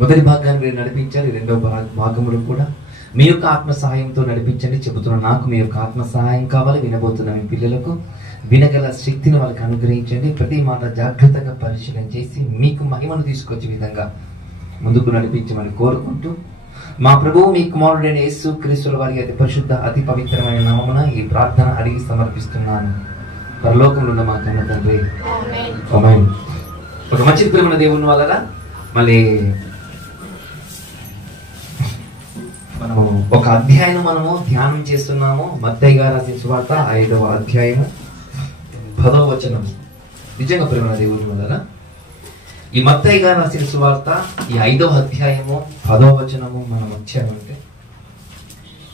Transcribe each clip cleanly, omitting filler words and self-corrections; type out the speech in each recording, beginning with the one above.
మొదటి భాగాన్ని మీరు నడిపించారు, రెండవ భాగములు కూడా మీ యొక్క ఆత్మ సహాయంతో నడిపించండి. చెబుతున్నా నాకు మీ యొక్క ఆత్మ సహాయం కావాలి. వినబోతున్న మీ పిల్లలకు వినగల శక్తిని వాళ్ళకి అనుగ్రహించండి. ప్రతి మాట జాగ్రత్తగా పరిశీలన చేసి మీకు మహిమను తీసుకొచ్చే విధంగా ముందుకు నడిపించమని కోరుకుంటూ, మా ప్రభువు మీ కుమారుడైన యేసు క్రీస్తుల వారి అతి పరిశుద్ధ అతి పవిత్రమైన నామమున ఈ ప్రార్థన అడిగి సమర్పిస్తున్నాను. పరలోకంలో ఉన్న మా కన్న తండ్రి, ఆమేన్. ఒక మంచి ప్రేమ దేవుని వలన మళ్ళీ మనము ఒక అధ్యాయం మనము ధ్యానం చేస్తున్నాము. మత్తయి గారు రాసిన సువార్త 5వ అధ్యాయము 10వ వచనం. నిజంగా ప్రేమ దేవుని వలన ఈ మత్తయి గారు రాసిన సువార్త ఈ 5వ అధ్యాయము 10వ వచనము మనం వచ్చామంటే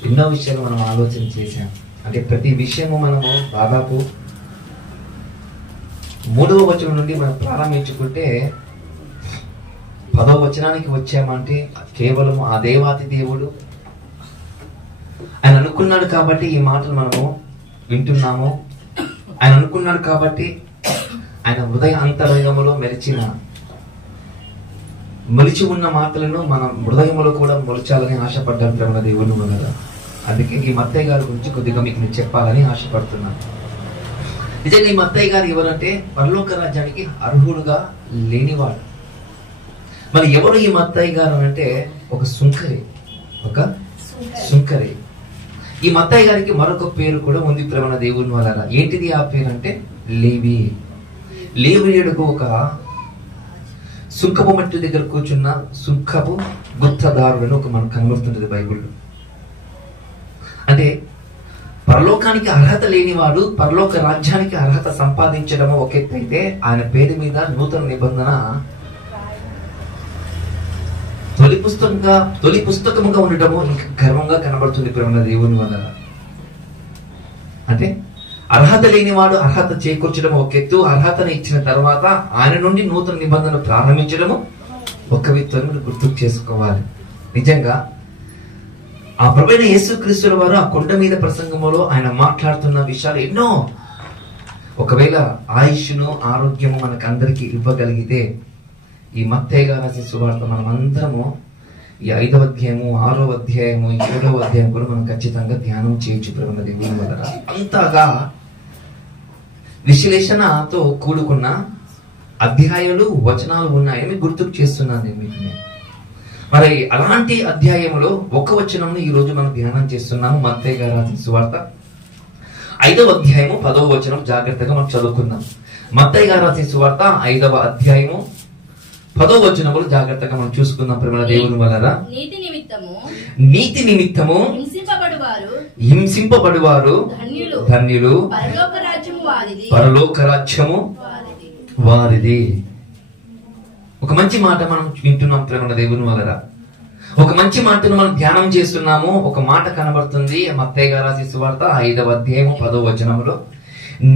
ఎన్నో విషయాలు మనం ఆలోచన చేశాం. అంటే ప్రతి విషయము మనము దాదాపు 3వ వచనం నుండి మనం ప్రారంభించుకుంటే 10వ వచనానికి వచ్చామంటే కేవలము ఆ దేవాతి దేవుడు ఆయన అనుకున్నాడు కాబట్టి ఈ మాటలు మనము వింటున్నాము. ఆయన అనుకున్నాడు కాబట్టి ఆయన హృదయ అంతరంగములో మొలిచి ఉన్న మాటలను మన హృదయములో కూడా మొలచాలని ఆశపడ్డాడు ప్రేమ దేవుడు వల్ల. అందుకే ఈ మత్తయ్య గారి గురించి కొద్దిగా మీకు నేను చెప్పాలని ఆశపడుతున్నాను. నిజంగా ఈ మత్తయ్య గారు ఎవరంటే పరలోక రాజ్యానికి అర్హుడుగా లేనివాడు. మరి ఎవరు ఈ మత్తయ్య గారు అంటే ఒక సుంకరి. ఈ మత్తయ్య గారికి మరొక పేరు కూడా ఉంది ప్రేమ దేవుని వల్ల. ఏంటిది ఆ పేరు అంటే లేవీయుడుకు ఒక సుంకపు మట్టి దగ్గర కూర్చున్న సుంకపు గుత్తదారులను ఒక మనకు కనబడుతుంటది బైబిల్లో. అంటే పరలోకానికి అర్హత లేనివాడు పరలోక రాజ్యానికి అర్హత సంపాదించడము ఒక ఎత్తు అయితే, ఆయన పేరు మీద నూతన నిబంధన తొలి పుస్తకముగా ఉండటము ఇంకా గర్వంగా కనబడుతుంది ప్రేమ దేవుని వల్ల. అంటే అర్హత లేనివాడు అర్హత చేకూర్చడం ఒక ఎత్తు, అర్హతను ఇచ్చిన తర్వాత ఆయన నుండి నూతన నిబంధన ప్రారంభించడము ఒక విత్తను గుర్తు చేసుకోవాలి. నిజంగా ఆ ప్రభువైన యేసుక్రీస్తుల వారు ఆ కొండ మీద ప్రసంగములో ఆయన మాట్లాడుతున్న విషయాలు ఎన్నో. ఒకవేళ ఆయుష్ను ఆరోగ్యము మనకు అందరికి ఇవ్వగలిగితే ఈ మత్తయి గారు రాసిన సువార్త మనం అందరము ఈ 5వ అధ్యాయము 6వ అధ్యాయము 7వ అధ్యాయం కూడా మనం ఖచ్చితంగా ధ్యానం చేయొచ్చు ప్రేమ దేవుని వల్ల. అంతగా విశ్లేషణతో కూడుకున్న అధ్యాయాలు వచనాలు ఉన్నాయని గుర్తుకు చేస్తున్నాను నేను మీకు. మరి అలాంటి అధ్యాయంలో ఒక వచనం ఈ రోజు మనం ధ్యానం చేస్తున్నాము. మత్తయి గారు రాసిన సువార్త 5వ అధ్యాయము 10వ వచనం జాగ్రత్తగా మనం చదువుకుందాం. మత్తయి గారు రాసిన సువార్త 5వ అధ్యాయము 10వ వచనములు జాగ్రత్తగా మనం చూసుకుందాం ప్రేమ దేవుని వల్ల. నీతి నిమిత్తము హింసింపబడువారు ధన్యులు, పరలోక రాజ్యము వారిది. ఒక మంచి మాట మనం వింటున్నాం ప్రేమ దేవుని వల్ల. ఒక మంచి మాటను మనం ధ్యానం చేస్తున్నాము. ఒక మాట కనబడుతుంది మత్తయి గారు రాసిన సువార్త 5వ అధ్యాయము 10వ వచనములో,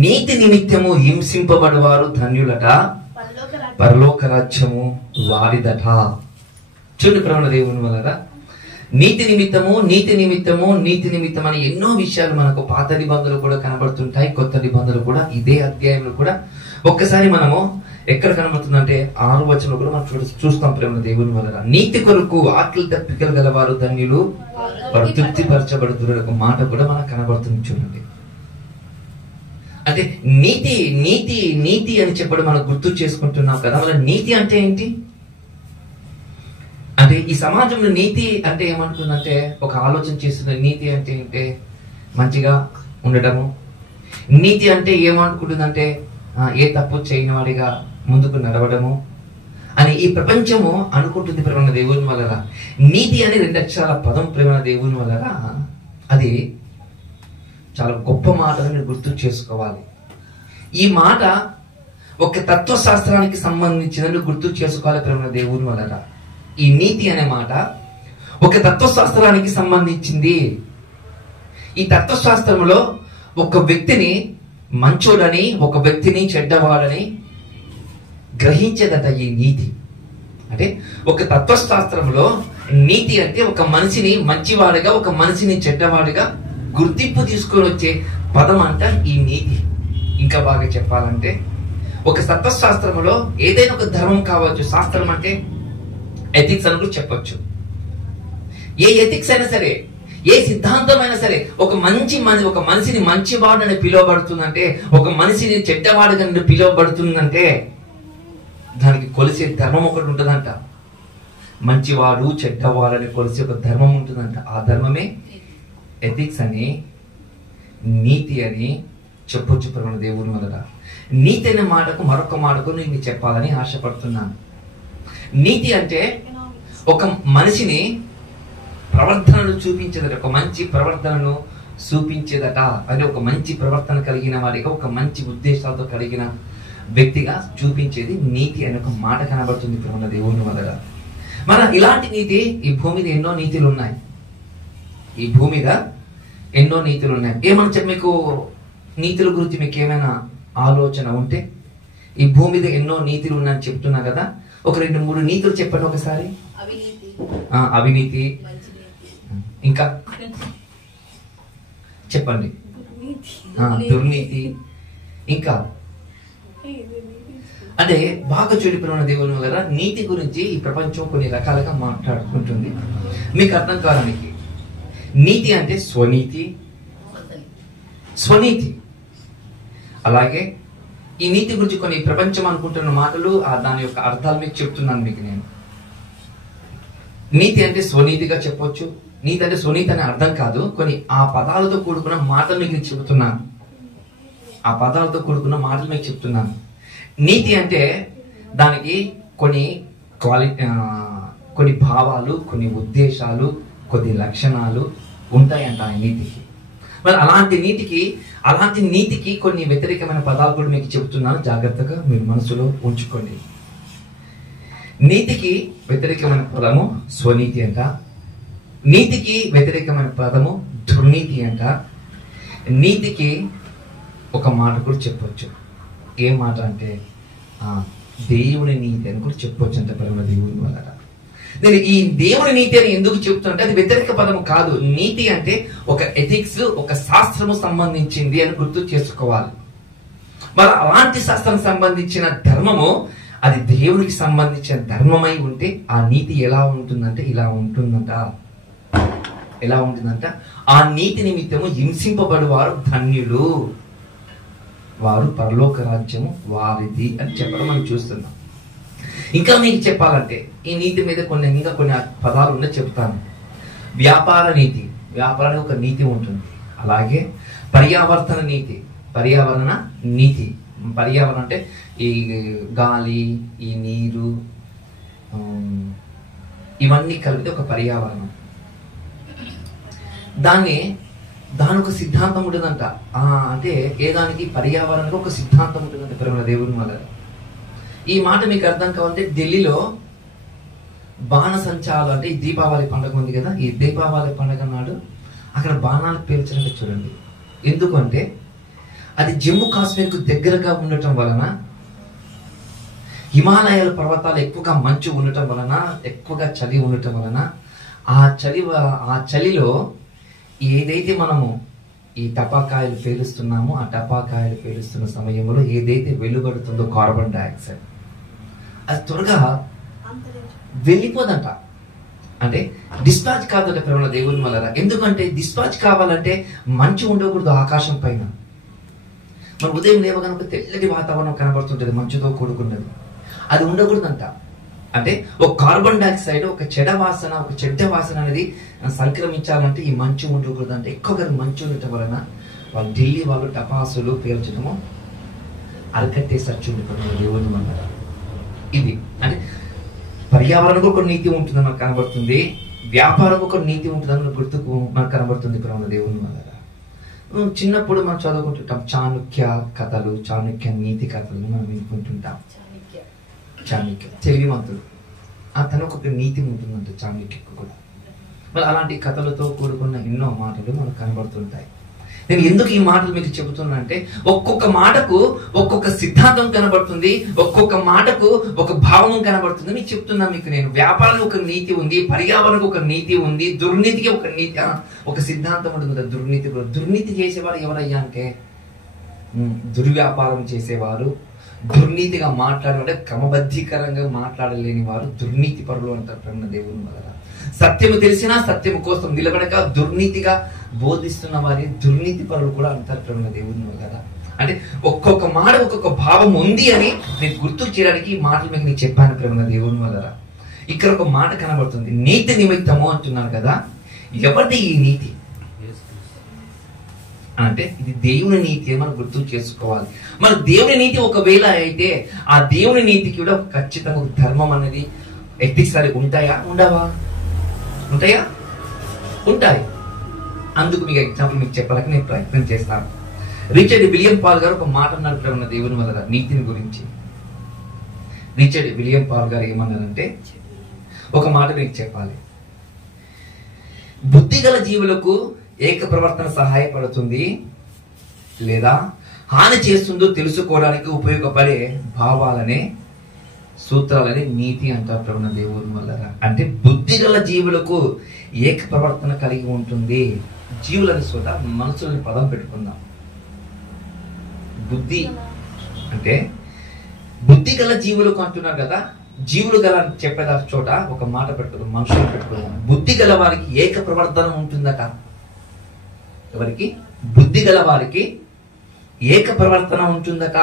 నీతి నిమిత్తము హింసింపబడువారు ధన్యులట, పరలోక రాజ్యము వారిదట. చూడు ప్రేమ దేవుని వల్ల. నీతి నిమిత్తము అని ఎన్నో విషయాలు మనకు పాత నిబంధనలు కూడా కనబడుతుంటాయి, కొత్త నిబంధనలు కూడా. ఇదే అధ్యాయంలో కూడా ఒక్కసారి మనము ఎక్కడ కనబడుతుందంటే 6వ వచనంలో కూడా మనం చూస్తాం ప్రేమ దేవుని వల్ల. నీతి కొరకు ఆకలి దప్పికలు గలవారు ధన్యులు, వారు తృప్తిపరచబడుతున్న ఒక మాట కూడా మనకు కనబడుతుంది. చూడండి, అంటే నీతి అని చెప్పడం మనం గుర్తు చేసుకుంటున్నాం కదా. మన నీతి అంటే ఏంటి అంటే ఈ సమాజంలో నీతి అంటే ఏమంటుందంటే ఒక ఆలోచన చేస్తుంది. నీతి అంటే ఏంటే మంచిగా ఉండటము. నీతి అంటే ఏమనుకుంటుందంటే ఏ తప్పు చేయని వాడిగా ముందుకు నడవడము అని ఈ ప్రపంచము అనుకుంటుంది ప్రేమ దేవుని వల్ల. నీతి అని 2 అక్షరాల పదం ప్రేమ దేవుని వల్ల. అది చాలా గొప్ప మాటను గుర్తు చేసుకోవాలి. ఈ మాట ఒక తత్వశాస్త్రానికి సంబంధించినది గుర్తు చేసుకోవాలి ప్రేమ దేవుని వల్ల. ఈ నీతి అనే మాట ఒక తత్వశాస్త్రానికి సంబంధించింది. ఈ తత్వశాస్త్రంలో ఒక వ్యక్తిని మంచోడని, ఒక వ్యక్తిని చెడ్డవాడని గ్రహించేదట ఈ నీతి. అంటే ఒక తత్వశాస్త్రంలో నీతి అంటే ఒక మనిషిని మంచివాడిగా, ఒక మనిషిని చెడ్డవాడిగా గుర్తింపు తీసుకొని వచ్చే పదం అంట ఈ నీతి. ఇంకా బాగా చెప్పాలంటే ఒక తత్వశాస్త్రంలో ఏదైనా ఒక ధర్మం కావచ్చు. శాస్త్రం అంటే ఎథిక్స్ అని కూడా చెప్పొచ్చు. ఏ ఎథిక్స్ అయినా సరే, ఏ సిద్ధాంతం అయినా సరే, ఒక మనిషిని మంచివాడని పిలువబడుతుందంటే, ఒక మనిషిని చెడ్డవాడుగా పిలువబడుతుందంటే దానికి కొలిసే ధర్మం ఒకటి ఉంటుందంట. మంచివాడు చెడ్డవాడని కొలిసే ఒక ధర్మం ఉంటుందంట. ఆ ధర్మమే ఎథిక్స్ అని, నీతి అని చెప్పొచ్చు ప్రేమ దేవుని వల్ల. నీతి అనే మాటకు మరొక మాటకు నేను చెప్పాలని ఆశపడుతున్నాను. నీతి అంటే ఒక మనిషిని ప్రవర్తనను చూపించేదట, ఒక మంచి ప్రవర్తనను చూపించేదట. అంటే ఒక మంచి ప్రవర్తన కలిగిన వాడిగా, ఒక మంచి ఉద్దేశాలతో కలిగిన వ్యక్తిగా చూపించేది నీతి అనే ఒక మాట కనబడుతుంది ప్రేమ దేవుని వల్ల. మన ఇలాంటి నీతి ఈ భూమి మీద ఎన్నో నీతులు ఉన్నాయి. ఈ భూమి మీద ఎన్నో నీతులు ఉన్నాయి. ఏమని మీకు నీతుల గురించి మీకు ఏమైనా ఆలోచన ఉంటే, ఈ భూమి మీద ఎన్నో నీతులు ఉన్నాయని చెప్తున్నా కదా, ఒక 2-3 నీతులు చెప్పండి ఒకసారి. అవినీతి, ఇంకా చెప్పండి. దుర్నీతి, ఇంకా అంటే బాగా చెడిపోయిన దేవుని వల్ల నీతి గురించి ఈ ప్రపంచం కొన్ని రకాలుగా మాట్లాడుకుంటుంది. మీకు అర్థం కావడానికి, నీతి అంటే స్వనీతి. అలాగే ఈ నీతి గురించి కొన్ని ప్రపంచం అనుకుంటున్న మాటలు, దాని యొక్క అర్థాలు మీకు చెప్తున్నాను. మీకు నేను నీతి అంటే స్వనీతిగా చెప్పొచ్చు. నీతి అంటే స్వనీతి అనే అర్థం కాదు, కొన్ని ఆ పదాలతో కూడుకున్న మాటలు మీకు చెబుతున్నాను. ఆ పదాలతో కూడుకున్న మాటలు మీకు చెప్తున్నాను. నీతి అంటే దానికి కొన్ని భావాలు, కొన్ని ఉద్దేశాలు, కొన్ని లక్షణాలు ఉంటాయంట ఆ నీతికి. మరి అలాంటి నీతికి కొన్ని వ్యతిరేకమైన పదాలు కూడా మీకు చెబుతున్నాను. జాగ్రత్తగా మీరు మనసులో ఉంచుకోండి. నీతికి వ్యతిరేకమైన పదము స్వనీతి అంట. నీతికి వ్యతిరేకమైన పదము దుర్నీతి అంట. నీతికి ఒక మాట కూడా చెప్పొచ్చు. ఏ మాట అంటే దేవుని నీతి అని కూడా చెప్పొచ్చు అంట పరమ దేవుని వల్ల. నేను ఈ దేవుని నీతి అని ఎందుకు చెప్తుంటే, అది వ్యతిరేక పదము కాదు. నీతి అంటే ఒక ఎథిక్స్, ఒక శాస్త్రము సంబంధించింది అని గుర్తు చేసుకోవాలి. మరి అలాంటి శాస్త్రం సంబంధించిన ధర్మము, అది దేవునికి సంబంధించిన ధర్మమై ఉంటే ఆ నీతి ఎలా ఉంటుందంటే ఇలా ఉంటుందంట. ఎలా ఉంటుందంట, ఆ నీతి నిమిత్తము హింసింపబడువారు ధన్యులు, వారు పరలోక రాజ్యము వారిది అని చెప్పడం మనం చూస్తున్నాం. ఇంకా మీకు చెప్పాలంటే ఈ నీతి మీద కొన్ని పదాలు ఉన్నాయి, చెప్తాను. వ్యాపార నీతి, వ్యాపారానికి ఒక నీతి ఉంటుంది. అలాగే పర్యావరణ నీతి, పర్యావరణ అంటే ఈ గాలి, ఈ నీరు, ఇవన్నీ కలిపితే ఒక పర్యావరణం. దానికి ఒక సిద్ధాంతం ఉంటుందంట. అంటే ఏదానికి పర్యావరణానికి ఒక సిద్ధాంతం ఉంటుందంట ప్రేమ దేవుని వల్ల. ఈ మాట మీకు అర్థం కావాలంటే, ఢిల్లీలో బాణసంచాలు అంటే ఈ దీపావళి పండుగ ఉంది కదా, ఈ దీపావళి పండుగ నాడు అక్కడ బాణాలు పేల్చినట్టు చూడండి. ఎందుకంటే అది జమ్మూ కాశ్మీర్కు దగ్గరగా ఉండటం వలన, హిమాలయాల పర్వతాలు ఎక్కువగా మంచు ఉండటం వలన, ఎక్కువగా చలి ఉండటం వలన, ఆ చలిలో ఏదైతే మనము ఈ టపాకాయలు పేలుస్తున్నామో, ఆ టపాకాయలు పేలుస్తున్న సమయంలో ఏదైతే వెలువడుతుందో కార్బన్ డైఆక్సైడ్, అది త్వరగా వెళ్ళిపోదంట. అంటే డిస్పాచ్ కాదంట ప్రేమ దేవుని వల్ల. ఎందుకంటే డిస్పాచ్ కావాలంటే మంచు ఉండకూడదు ఆకాశం పైన. మన ఉదయం లేవగానే తెల్లటి వాతావరణం కనబడుతుంటది, మంచుతో కూడుకున్నది. అది ఉండకూడదంట. అంటే ఒక కార్బన్ డైఆక్సైడ్, ఒక చెడ్డ వాసన అనేది సంక్రమించాలంటే ఈ మంచు ఉండకూడదంటే. ఎక్కువగా మంచు ఉండటం వలన ఢిల్లీ వాళ్ళు టపాసులు పేల్చడము అరకట్టే సచ్చుంది దేవుని వల్ల. ఇది అంటే పర్యావరణకు ఒక నీతి ఉంటుందని మనకు కనబడుతుంది, వ్యాపారం ఒక నీతి ఉంటుందని గుర్తుకు మనకు కనబడుతుంది ప్రేమ దేవుని వల్ల. చిన్నప్పుడు మనం చదువుకుంటుంటాం చాణక్య కథలు, చాణక్య నీతి కథలు మనం వినుకుంటుంటాం. చాణక్య తెలివిమంతుడు, తనకు ఒక నీతి ఉంటుందంట చాణక్యకు కూడా. మరి అలాంటి కథలతో కూడుకున్న ఎన్నో మాటలు మనకు కనబడుతుంటాయి. నేను ఎందుకు ఈ మాటలు మీకు చెబుతున్నా అంటే, ఒక్కొక్క మాటకు ఒక్కొక్క సిద్ధాంతం కనబడుతుంది, ఒక్కొక్క మాటకు ఒక భావం కనబడుతుంది మీకు చెప్తున్నా. మీకు నేను వ్యాపారం ఒక నీతి ఉంది, పర్యావరణకు ఒక నీతి ఉంది, దుర్నీతికి ఒక నీతి, ఒక సిద్ధాంతం ఉంటుంది. దుర్నీతి చేసేవారు ఎవరయ్యా అంటే దుర్వ్యాపారం చేసేవారు, దుర్నీతిగా మాట్లాడే క్రమబద్ధీకరంగా మాట్లాడలేని వారు దుర్నీతి పరులు అంటారు ప్రేమ దేవుని వలన. సత్యము తెలిసినా సత్యము కోసం నిలబడక దుర్నీతిగా బోధిస్తున్న వారి దుర్నీతి పరులు కూడా అంటారు ప్రేమ దేవుని వలన. అంటే ఒక్కొక్క మాట ఒక్కొక్క భావం ఉంది అని నేను గుర్తు చేయడానికి ఈ మాటలు మీకు నేను చెప్పాను ప్రేమ దేవుని వలన. ఇక్కడ ఒక మాట కనబడుతుంది, నీతి నిమిత్తము అంటున్నాను కదా. ఎవరిది ఈ నీతి అంటే ఇది దేవుని నీతి అని మనం గుర్తు చేసుకోవాలి. మన దేవుని నీతి ఒకవేళ అయితే ఆ దేవుని నీతికి కూడా ఖచ్చితంగా ఒక ధర్మం అనేది ఎథిక్స్ అది ఉంటాయా ఉండవా? ఉంటాయా? ఉంటాయి. అందుకు మీకు ఎగ్జాంపుల్ మీకు చెప్పడానికి నేను ప్రయత్నం చేస్తాను. రిచర్డ్ విలియం పాల్ గారు ఒక మాట అన్నారు ప్రేమ దేవుని వల్ల నీతిని గురించి. రిచర్డ్ విలియం పాల్ గారు ఏమన్నారంటే ఒక మాట మీకు చెప్పాలి. బుద్ధిగల జీవులకు ఏక ప్రవర్తన సహాయపడుతుంది లేదా హాని చేస్తుందో తెలుసుకోవడానికి ఉపయోగపడే భావాలనే సూత్రాలనే నీతి అంటారు ప్రేమ దేవుని వల్ల. అంటే బుద్ధిగల జీవులకు ఏక ప్రవర్తన కలిగి ఉంటుంది. జీవులని సోద మనసులని పదం పెట్టుకుందాం. బుద్ధి అంటే బుద్ధి గల జీవులకు అంటున్నారు కదా. జీవులు గల చెప్పేదా చోట ఒక మాట పెట్టుకుందాం, మనుషులు పెట్టుకుందాం. బుద్ధి గల వారికి ఏక ప్రవర్తన ఉంటుందట. ఎవరికి? బుద్ధి గల వారికి ఏక ప్రవర్తన ఉంటుందట.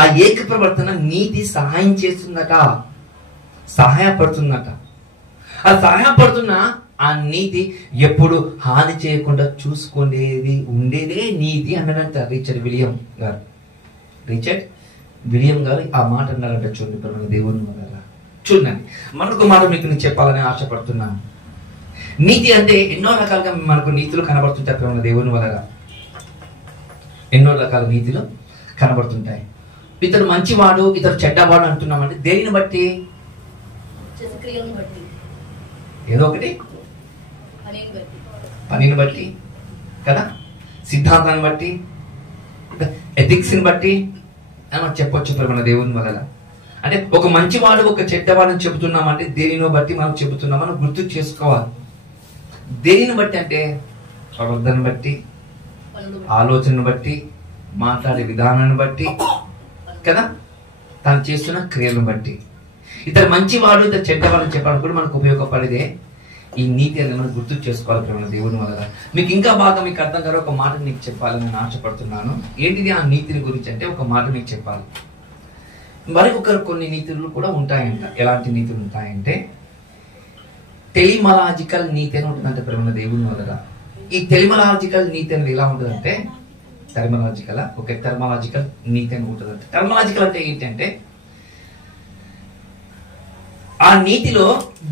ఆ ఏక ప్రవర్తన నీతి సహాయం చేస్తుందట, సహాయపడుతుందట. ఆ సహాయపడుతున్న ఆ నీతి ఎప్పుడు హాని చేయకుండా చూసుకునేది ఉండేదే నీతి అన్నాడంట రిచర్డ్ విలియం గారు. రిచర్డ్ విలియం గారు ఆ మాట అన్నారంట. చూడండి దేవుని వల్ల. చూడండి, మరొక మాట మీకు నేను చెప్పాలని ఆశపడుతున్నాను. నీతి అంటే ఎన్నో రకాలుగా మనకు నీతులు కనబడుతుంటాయి ప్రేమ దేవుని వల్ల. ఎన్నో రకాల నీతులు కనబడుతుంటాయి. ఇతడు మంచివాడు, ఇతడు చెడ్డవాడు అంటున్నామంటే దేనిని బట్టి? ఏదో ఒకటి పనిని బట్టి కదా, సిద్ధాంతాన్ని బట్టి, ఎథిక్స్ ని బట్టి అని చెప్పొచ్చు ప్రేమ దేవుని వల్ల. అంటే ఒక మంచివాడు ఒక చెడ్డవాడు అని చెబుతున్నామంటే దేనినో బట్టి మనం చెబుతున్నాం. మనం గుర్తు చేసుకోవాలి. దేనిని బట్టి అంటే ప్రవర్తన బట్టి, ఆలోచనను బట్టి, మాట్లాడే విధానాన్ని బట్టి కదా, తను చేస్తున్న క్రియలను బట్టి. ఇతరు మంచివాడు ఇతరు చెడ్డవాడు చెప్పడానికి కూడా మనకు ఉపయోగపడేదే ఈ నీతి అనేది మనం గుర్తు చేసుకోవాలి ప్రేమ దేవుని వల్ల. మీకు ఇంకా బాగా మీకు అర్థం కాదు ఒక మాట మీకు చెప్పాలని నేను ఆశపడుతున్నాను. ఏంటిది ఆ నీతిని గురించి అంటే ఒక మాట మీకు చెప్పాలి. మరి కొన్ని నీతులు కూడా ఉంటాయంట. ఎలాంటి నీతులు ఉంటాయంటే టెలిమలాజికల్ నీతి అని ఉంటుందంటే ప్రేమ దేవుని వల్ల. ఈ టెలిమలాజికల్ నీతి అనేది ఎలా ఉంటుందంటే టెర్మలాజికల్ నీతి అని ఉంటుందంటే. టెర్మలాజికల్ అంటే ఏంటంటే ఆ నీతిలో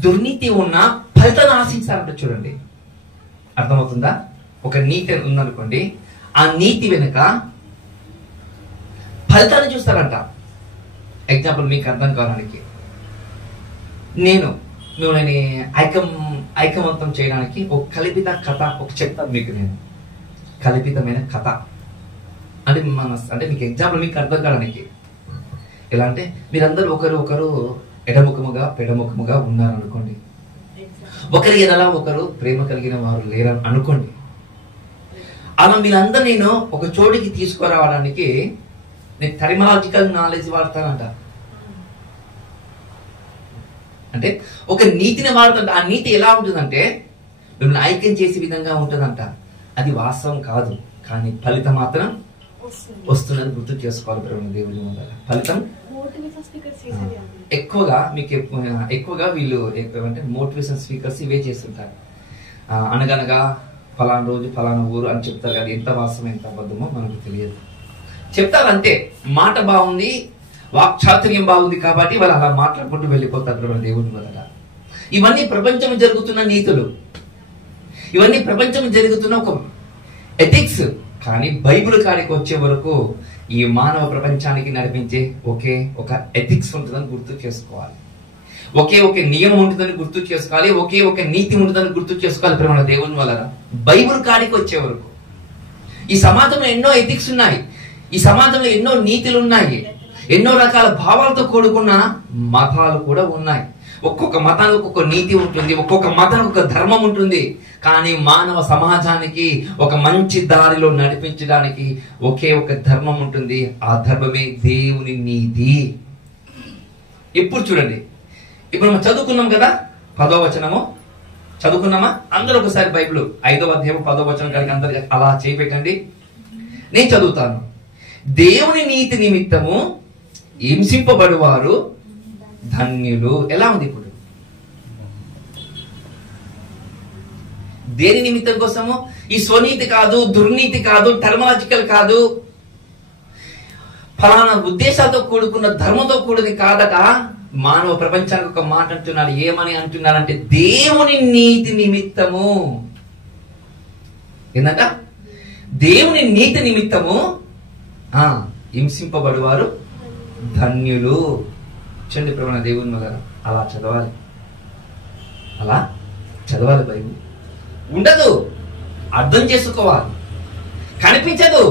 దుర్నీతి ఉన్న ఫలితాన్ని ఆశించాలంట. చూడండి, అర్థమవుతుందా? ఒక నీతి ఉందనుకోండి, ఆ నీతి వెనుక ఫలితాన్ని చూస్తారంట. ఎగ్జాంపుల్ మీకు అర్థం కావడానికి, నేను మిమ్మల్ని ఐకమత్యం చేయడానికి ఒక కల్పిత కథ ఒక చెప్తాను మీకు. నేను కల్పితమైన కథ అంటే మీకు ఎగ్జాంపుల్ మీకు అర్థం కావడానికి ఎలా అంటే, మీరందరూ ఒకరు ఎడముఖముగా పెడముఖముగా ఉన్నారు అనుకోండి. ఒకరి ఎడలా ఒకరు ప్రేమ కలిగిన వారు లేరని అనుకోండి. అలా మీరందరూ నేను ఒక చోటికి తీసుకురావడానికి నేను టెర్మినాలజికల్ నాలెడ్జ్ వాడతానంట. అంటే ఒక నీతిని వాడుతుంట. ఆ నీతి ఎలా ఉంటుందంటే మిమ్మల్ని ఐక్యం చేసే విధంగా ఉంటుందంట. అది వాస్తవం కాదు, కానీ ఫలితం మాత్రం వస్తున్నది గుర్తు చేసుకోవాలి ప్రేమ దేవుని వల్ల. ఫలితం ఎక్కువగా మీకు ఎక్కువగా వీళ్ళు అంటే మోటివేషన్ స్పీకర్స్ ఇవే చేస్తుంటారు. అనగనగా ఫలానా రోజు ఫలానా ఊరు అని చెప్తారు. కానీ ఎంత వాస్తవం ఎంత అబద్ధమో మనకు తెలియదు. చెప్తారు అంతే, మాట బాగుంది, వాక్చాతుర్యం బాగుంది కాబట్టి వాళ్ళు అలా మాట్లాడుకుంటూ వెళ్ళిపోతారు దేవుని వల్ల. ఇవన్నీ ప్రపంచం జరుగుతున్న నీతులు, ఇవన్నీ ప్రపంచం జరుగుతున్న ఒక ఎథిక్స్. కానీ బైబిల్ కాడికి వచ్చే వరకు ఈ మానవ ప్రపంచానికి నడిపించే ఒకే ఒక ఎథిక్స్ ఉంటుందని గుర్తు చేసుకోవాలి. ఒకే ఒక నియమం ఉంటుందని గుర్తు చేసుకోవాలి. ఒకే ఒక నీతి ఉంటుందని గుర్తు చేసుకోవాలి ప్రేమ దేవుని వల్ల. బైబిల్ కాడికి వచ్చే వరకు ఈ సమాజంలో ఎన్నో ఎథిక్స్ ఉన్నాయి, ఈ సమాజంలో ఎన్నో నీతులు ఉన్నాయి, ఎన్నో రకాల భావాలతో కూడుకున్న మతాలు కూడా ఉన్నాయి. ఒక్కొక్క మతానికి ఒక్కొక్క నీతి ఉంటుంది, ఒక్కొక్క మతానికి ఒక ధర్మం ఉంటుంది. కానీ మానవ సమాజానికి ఒక మంచి దారిలో నడిపించడానికి ఒకే ఒక ధర్మం ఉంటుంది. ఆ ధర్మమే దేవుని నీతి. ఇప్పుడు చూడండి, ఇప్పుడు మనం చదువుకున్నాం కదా 10వ వచనము చదువుకున్నామా? అందరూ ఒకసారి బైబిల్ 5వ అధ్యాయం 10వ వచనం కాడికి అందరు అలా చేయి పెట్టండి. నేను చదువుతాను. దేవుని నీతి నిమిత్తము హింసింపబడువారు ధన్యులు. ఎలా ఉంది ఇప్పుడు? దేని నిమిత్తం కోసము? ఈ స్వనీతి కాదు, దుర్నీతి కాదు, టర్మలాజికల్ కాదు, ఫలానా ఉద్దేశాలతో కూడుకున్న ధర్మంతో కూడినది కాదట. మానవ ప్రపంచానికి ఒక మాట అంటున్నాడు. ఏమని అంటున్నాడంటే దేవుని నీతి నిమిత్తము. ఏంటంట? దేవుని నీతి నిమిత్తము హింసింపబడువారు ధన్యులు. చూడండి ప్రవణ దేవుని వల్ల అలా చదవాలి, అలా చదవాలి. బైబిల్ ఉండదు, అర్థం చేసుకోవాలి, కనిపించదు,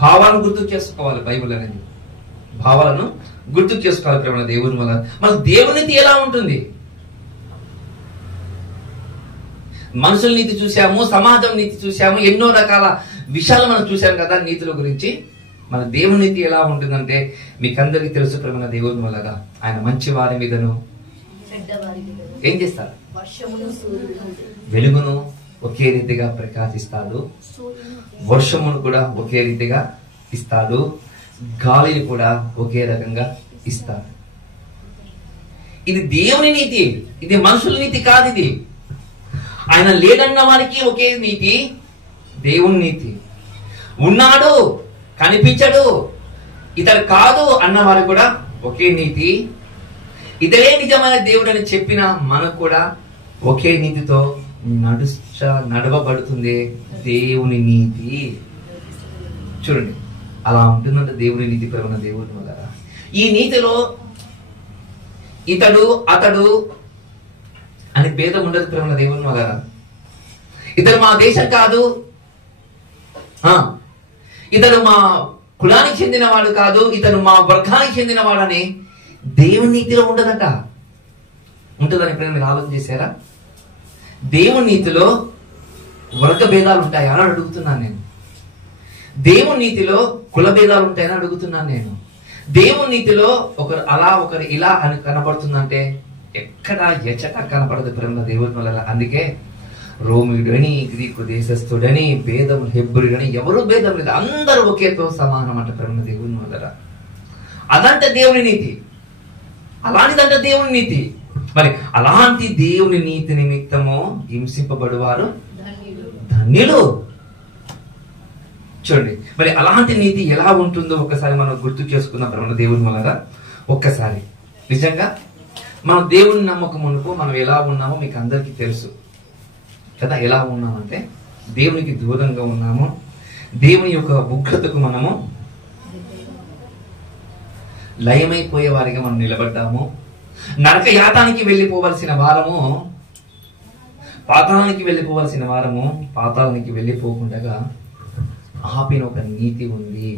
భావాలను గుర్తు చేసుకోవాలి. బైబిల్ అనేది భావాలను గుర్తు చేసుకోవాలి ప్రేమ దేవుని వల్ల. మన దేవుని నీతి ఎలా ఉంటుంది? మనుషుల నీతి చూసాము, సమాజం నీతి చూసాము, ఎన్నో రకాల విషయాలు మనం చూసాం కదా నీతుల గురించి. మన దేవుని నీతి ఎలా ఉంటుందంటే మీకందరికీ తెలుసు ప్రేమ దేవుని వల్లగా ఆయన మంచి వారి మీదను ఏం చేస్తారు? వెలుగును ఒకే రీతిగా ప్రకాశిస్తాడు, వర్షమును కూడా ఒకే రీతిగా ఇస్తాడు, గాలిని కూడా ఒకే రకంగా ఇస్తాడు. ఇది దేవుని నీతి, ఇది మనుషుల నీతి కాదు. ఇది ఆయన లేడన్న వారికి ఒకే నీతి, దేవుని నీతి. ఉన్నాడు, కనిపించడు, ఇతడు కాదు అన్నవారు కూడా ఒకే నీతి. ఇతడే నిజమైన దేవుడు అని చెప్పిన మనకు కూడా ఒకే నీతితో నడవబడుతుంది దేవుని నీతి. చూడండి అలా ఉంటుందంటే దేవుని నీతి ప్రవణ దేవుని వల్ల. ఈ నీతిలో ఇతడు అతడు అని భేదం ఉండదు ప్రవణ దేవుని వల్ల. ఇతడు మా దేశం కాదు, ఇతడు మా కులానికి చెందినవాడు కాదు, ఇతను మా వర్గానికి చెందినవాడని దేవుని నీతిలో ఉండదట. ఉంటుందని ఎప్పుడైనా మీరు ఆలోచన చేశారా? దేవుని నీతిలో వర్గ భేదాలు ఉంటాయా అని అడుగుతున్నాను నేను. దేవుని నీతిలో కుల భేదాలు ఉంటాయని అడుగుతున్నాను నేను. దేవుని నీతిలో ఒకరు అలా ఒకరు ఇలా అని కనపడుతుందంటే ఎక్కడ ఎచ్చట కనపడదు ప్రేమ దేవుని వల్ల. అందుకే రోమియుడని, గ్రీకు దేశస్థుడని, భేదం హెబ్రుడని ఎవరు భేదం లేదు, అందరూ ఒకేతో సమానం అంట ప్రేమ దేవుని వల్ల. అదంటే దేవుని నీతి, అలాంటిదంటే దేవుని నీతి. మరి అలాంటి దేవుని నీతి నిమిత్తము హింసింపబడువారు ధన్యులు. చూడండి మరి అలాంటి నీతి ఎలా ఉంటుందో ఒక్కసారి మనం గుర్తు చేసుకున్న బ్రహ్మ దేవుని వల్ల. ఒక్కసారి నిజంగా మనం దేవుని నమ్మకం మునుపు మనం ఎలా ఉన్నామో మీకు అందరికీ తెలుసు కదా. ఎలా ఉన్నామంటే దేవునికి దూరంగా ఉన్నాము, దేవుని యొక్క ఉగ్రతకు మనము లయమైపోయే వారిగా మనం నిలబడ్డాము. నరక యాతానికి వెళ్ళిపోవలసిన వారము పాతాళానికి వెళ్ళిపోవలసిన వారము పాతాళానికి వెళ్ళిపోకుండా ఆపిన ఒక నీతి ఉంది.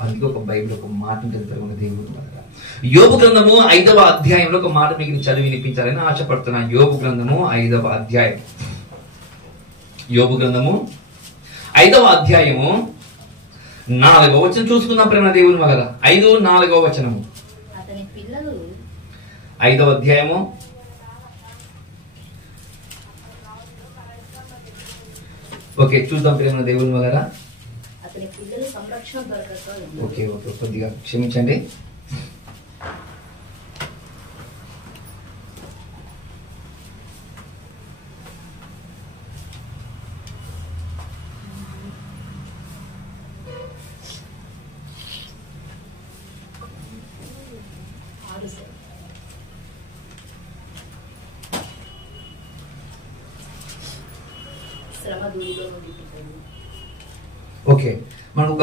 అందుకే ఒక బైబిల్ ఒక మాట ఉంటుంది దేవుడు. యోబు గ్రంథము 5వ అధ్యాయంలో ఒక మాట మీకు చదివి వినిపించాలని ఆశపడుతున్నా. యోబు గ్రంథము 5వ అధ్యాయం, యోబు గ్రంథము 5వ అధ్యాయము 4వ వచనం చూసుకుందాం ప్రేమ దేవుని వల్ల. 5:4 వచనము 5వ అధ్యాయము ఓకే చూద్దాం ప్రేమ దేవుని వల్ల. ఓకే ఓకే కొద్దిగా క్షమించండి. ఓకే మనకు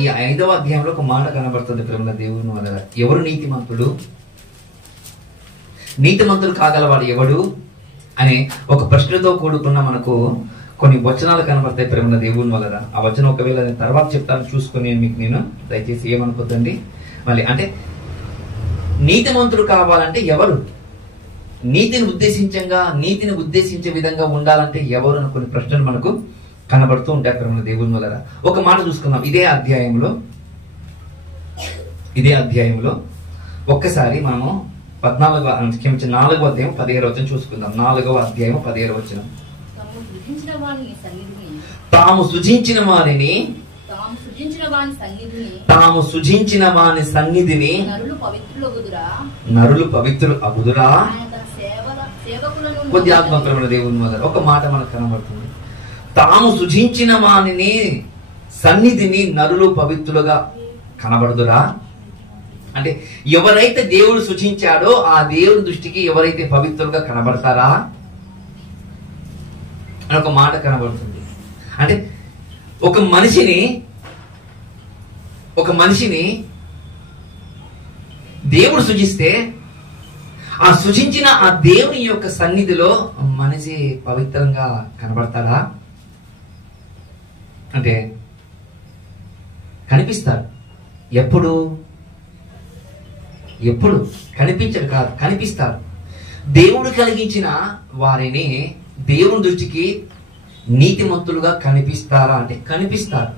ఈ 5వ అధ్యాయంలో ఒక మాట కనబడుతుంది ప్రేమ దేవుని వల్ల. ఎవరు నీతిమంతుడు, నీతిమంతుడు కాగలవాడు ఎవడు అనే ఒక ప్రశ్నతో కూడుకున్న మనకు కొన్ని వచనాలు కనబడతాయి ప్రేమ దేవుని వల్ల. ఆ వచనం ఒకవేళ నేను తర్వాత చెప్తాను, చూసుకొని మీకు నేను దయచేసి ఏమనుకోద్దండి. మళ్ళీ అంటే నీతిమంతుడు కావాలంటే ఎవరు? నీతిని ఉద్దేశించే విధంగా ఉండాలంటే ఎవరు అని కొన్ని ప్రశ్నలు మనకు కనబడుతూ ఉంటాయి ప్రేమ దేవుని వల్ల. ఒక మాట చూసుకుందాం. ఇదే అధ్యాయంలో ఒక్కసారి మనము 4వ అధ్యాయం 17వ వచనం చూసుకుందాం. 4వ అధ్యాయం 17వ వచనం. తాము సృజించిన వాని సన్నిధిని నరులు పవిత్రులు అగుదురా. కొద్ది ఆత్మప్రేమ దేవుని వల్ల ఒక మాట మనకు కనబడుతుంది. తాము సృజించిన వాని సన్నిధిని నరులు పవిత్రులుగా కనబడుదురా. అంటే ఎవరైతే దేవుడు సృజించాడో ఆ దేవుడి దృష్టికి ఎవరైతే పవిత్రులుగా కనబడతారా అని ఒక మాట కనబడుతుంది. అంటే ఒక మనిషిని దేవుడు సృజిస్తే ఆ సృజించిన ఆ దేవుని యొక్క సన్నిధిలో మనిషి పవిత్రంగా కనబడతాడా అంటే కనిపిస్తాడు. ఎప్పుడు కనిపించడు కాదు, కనిపిస్తారు. దేవుడు కలిగించిన వారిని దేవుని దృష్టికి నీతిమంతులుగా కనిపిస్తారా అంటే కనిపిస్తారు.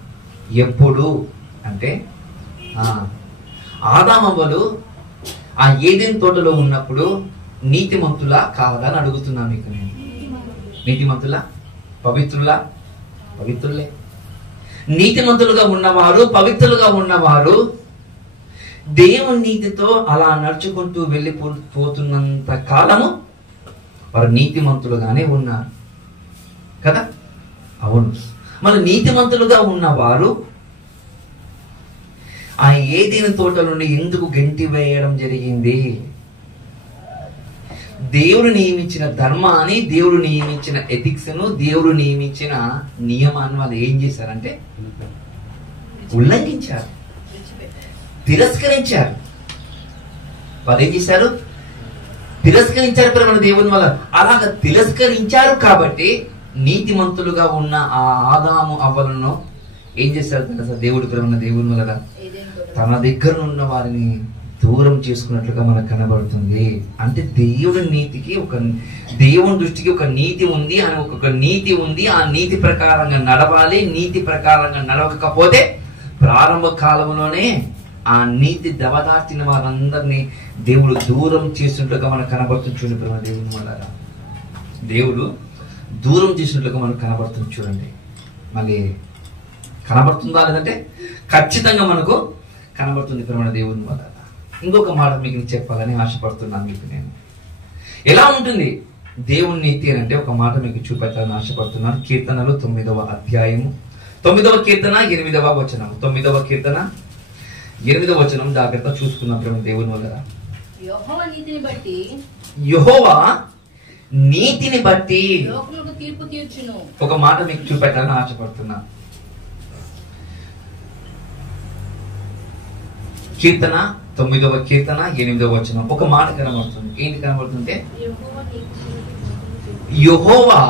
ఎప్పుడు అంటే ఆదామవ్వలు ఆ ఏదెన్ తోటలో ఉన్నప్పుడు నీతిమంతులా కాదా అని అడుగుతున్నాను మీకు నేను. నీతిమంతులా, పవిత్రులే. నీతిమంతులుగా ఉన్నవారు, పవిత్రులుగా ఉన్నవారు దేవుని నీతితో అలా నడుచుకుంటూ వెళ్ళిపోతున్నంత కాలము వారు నీతిమంతులుగానే ఉన్నారు కదా. అవును. మళ్ళీ నీతిమంతులుగా ఉన్నవారు ఆ ఏదైనా తోట నుండి ఎందుకు గెంటి వేయడం జరిగింది? దేవుడు నియమించిన ధర్మాన్ని, దేవుడు నియమించిన ఎథిక్స్ ను, దేవుడు నియమించిన నియమాన్ని వాళ్ళు ఏం చేశారంటే ఉల్లంఘించారు, తిరస్కరించారు. వాళ్ళు ఏం చేశారు? తిరస్కరించారు ప్రేమ దేవుని వల్ల. అలాగ తిరస్కరించారు కాబట్టి నీతిమంతులుగా ఉన్న ఆ ఆదాము అవ్వలను ఏం చేశారు తెలుసా? దేవుడు ప్రేమ దేవుని వల్ల తన దగ్గర ఉన్న వారిని దూరం చేసుకున్నట్లుగా మనకు కనబడుతుంది. అంటే దేవుని నీతికి దేవుని దృష్టికి ఒక నీతి ఉంది అని ఒక నీతి ఉంది. ఆ నీతి ప్రకారంగా నడవాలి. నీతి ప్రకారంగా నడవకపోతే ప్రారంభ కాలంలోనే ఆ నీతి దవదార్చిన వారందరినీ దేవుడు దూరం చేసినట్లుగా మనకు కనబడుతుంది. చూడండి ప్రేమ దేవుని వల్ల దేవుడు దూరం చేసినట్లుగా మనకు కనబడుతుంది. చూడండి మళ్ళీ కనబడుతుందా లేదంటే ఖచ్చితంగా మనకు కనబడుతుంది ప్రేమ దేవుని వల్ల. ఇంకొక మాట మీకు చెప్పాలని ఆశపడుతున్నాను. మీకు నేను ఎలా ఉంటుంది దేవుని నీతి అని అంటే ఒక మాట మీకు చూపెట్టాలని ఆశపడుతున్నాను. కీర్తనలు 9వ అధ్యాయము 9వ కీర్తన 8వ వచనం. 9వ కీర్తన 8వ వచనం జాగ్రత్త చూసుకున్నాం ప్రేమ దేవుని వల్ల. యెహోవా నీతిని బట్టి ఒక మాట మీకు చూపెట్టాలని ఆశపడుతున్నా. కీర్తన 9వ కీర్తన 8వ వచనం ఒక మాట కనబడుతుంది. ఏంటి కనబడుతుంటే యెహోవా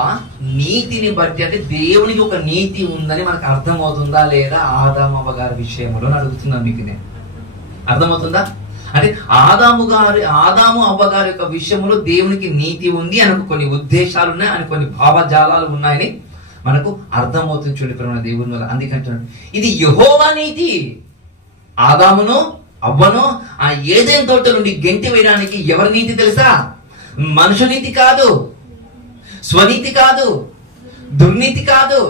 నీతిని బట్టి, అంటే దేవునికి ఒక నీతి ఉందని మనకు అర్థమవుతుందా లేదా ఆదామవ్వ గారి విషయంలో అడుగుతున్నాను మీకు నేను. అర్థమవుతుందా? అంటే ఆదాము అవ్వ గారి యొక్క విషయంలో దేవునికి నీతి ఉంది అని కొన్ని ఉద్దేశాలు ఉన్నాయి, అని కొన్ని భావజాలాలు ఉన్నాయని మనకు అర్థమవుతుంది. చూడండి ప్రేమ దేవుని వల్ల. అందుకంటున్నాడు ఇది యెహోవా నీతి. ఆదామును అవ్వను ఆ ఏదైనా తోట నుండి గెంటి వేయడానికి ఎవరి నీతి తెలుసా? మనుషు నీతి కాదు, స్వనీతి కాదు, దుర్నీతి కాదు,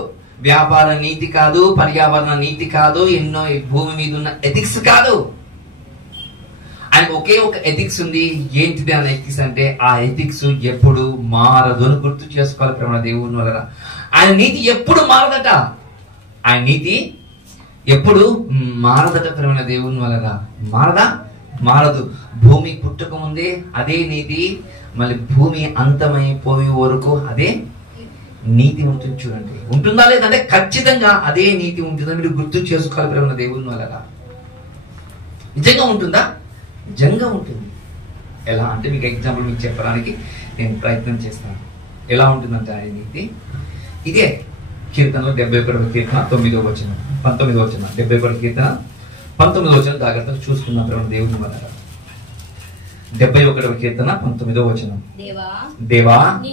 వ్యాపార నీతి కాదు, పర్యావరణ నీతి కాదు, ఎన్నో భూమి మీద ఉన్న ఎథిక్స్ కాదు. ఆయన ఒకే ఒక ఎథిక్స్ ఉంది. ఏంటిది అన్న ఎథిక్స్ అంటే ఆ ఎథిక్స్ ఎప్పుడు మారదు అని గుర్తు చేసుకోవాలి ప్రేమ దేవుని వల్ల. ఆయన నీతి ఎప్పుడు మారదట. ఆయన నీతి ఎప్పుడు మారదట ప్రేమ దేవుని వల్ల. మారదు. భూమి పుట్టక ముందే అదే నీతి, మళ్ళీ భూమి అంతమైపోయే వరకు అదే నీతి ఉంటుంది. చూడండి ఉంటుందా లేదంటే ఖచ్చితంగా అదే నీతి ఉంటుందని మీరు గుర్తు చేసుకోవాలి ప్రేమ దేవుని వల్ల. నిజంగా ఉంటుందా? నిజంగా ఉంటుంది. ఎలా అంటే మీకు ఎగ్జాంపుల్ మీకు చెప్పడానికి నేను ప్రయత్నం చేస్తాను. ఎలా ఉంటుందంటే ఆయన నీతి ఇదే. కీర్తనలో 71వ కీర్తన 9వ వచనం 19వ వచనం 71వ కీర్తన 19వ వచనం జాగ్రత్తగా చూసుకున్నాం ప్రేమ దేవుని వల్ల. 71వ కీర్తన 19వ వచనం. దేవా నీ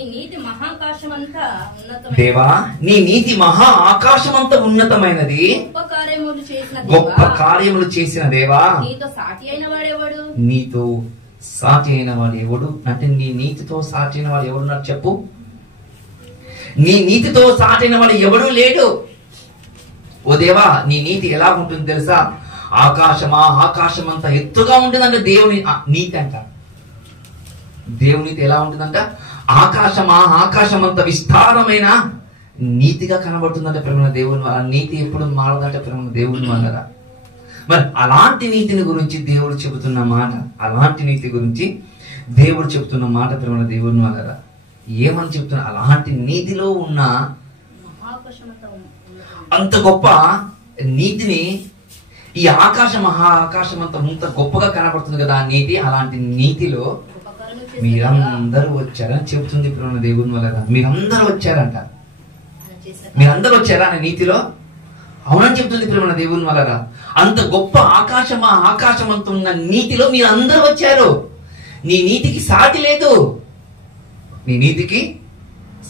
నీతి మహా ఆకాశమంత ఉన్నతమైనది. గొప్ప కార్యములు చేసిన దేవా, నీతో సాటి అయిన వాడెవడు? నీతో సాటి అయిన వాడు ఎవడు అంటే, నీ నీతితో సాటి అయిన వాడు ఎవడున్నారు చెప్పు? నీ నీతితో సాటి అయిన వాడు ఎవడూ లేడు. ఓ దేవా, నీ నీతి ఎలా ఉంటుంది తెలుసా? ఆకాశం అంత ఎత్తుగా ఉంటుందంట దేవుని నీతి అంట. దేవుని నీతి ఎలా ఉంటుందంట? ఆకాశం అంత విస్తారమైన నీతిగా కనబడుతుందంటే ప్రేమ దేవుని. ఆ నీతి ఎప్పుడు మారదంటే ప్రేమ దేవుని వల్ల. మరి అలాంటి నీతిని గురించి దేవుడు చెబుతున్న మాట, అలాంటి నీతి గురించి దేవుడు చెబుతున్న మాట ప్రేమ దేవుని వల్ల ఏమని చెప్తున్నా? అలాంటి నీతిలో ఉన్న అంత గొప్ప నీతిని, ఈ ఆకాశం అంత గొప్పగా కనబడుతుంది కదా ఆ నీతి. అలాంటి నీతిలో మీరందరూ వచ్చారని చెబుతుంది ప్రేమ దేవుని వల్ల. మీరందరూ వచ్చారంట. మీరందరూ వచ్చారా అనే నీతిలో? అవునని చెప్తుంది ప్రేమ దేవుని వల్ల. అంత గొప్ప ఆకాశం అంత ఉన్న నీతిలో మీరందరూ వచ్చారు. నీ నీతికి సాటి లేదు. నీ నీతికి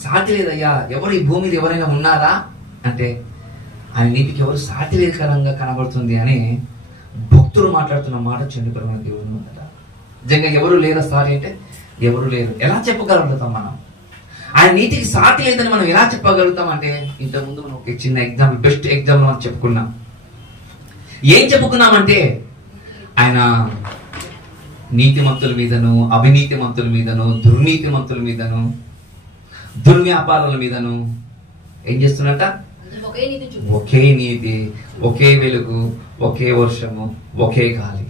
సాటి లేదయ్యా. ఎవరు ఈ భూమి మీద ఎవరైనా ఉన్నారా అంటే ఆయన నీతికి ఎవరు సాటి లేకరంగా కనబడుతుంది అని భక్తులు మాట్లాడుతున్న మాట చంద్రప్రభ దేవుని ఉందట. నిజంగా ఎవరు లేరా సాటి అంటే ఎవరు లేరు. ఎలా చెప్పగలుగుతాం మనం? ఆయన నీతికి సాటి లేదని మనం ఎలా చెప్పగలుగుతాం అంటే, ఇంతకుముందు మనం ఒక చిన్న ఎగ్జాంపుల్, బెస్ట్ ఎగ్జాంపుల్ మనం చెప్పుకున్నాం. ఏం చెప్పుకున్నామంటే, ఆయన నీతిమంతుల మీదను, అవినీతిమంతుల మీదను, దుర్నీతిమంతుల మీదను, దుర్వ్యాపారాల మీదను ఏం చేస్తున్నట? ఒకే నీతి, ఒకే వెలుగు, ఒకే వర్షము, ఒకే గాలి.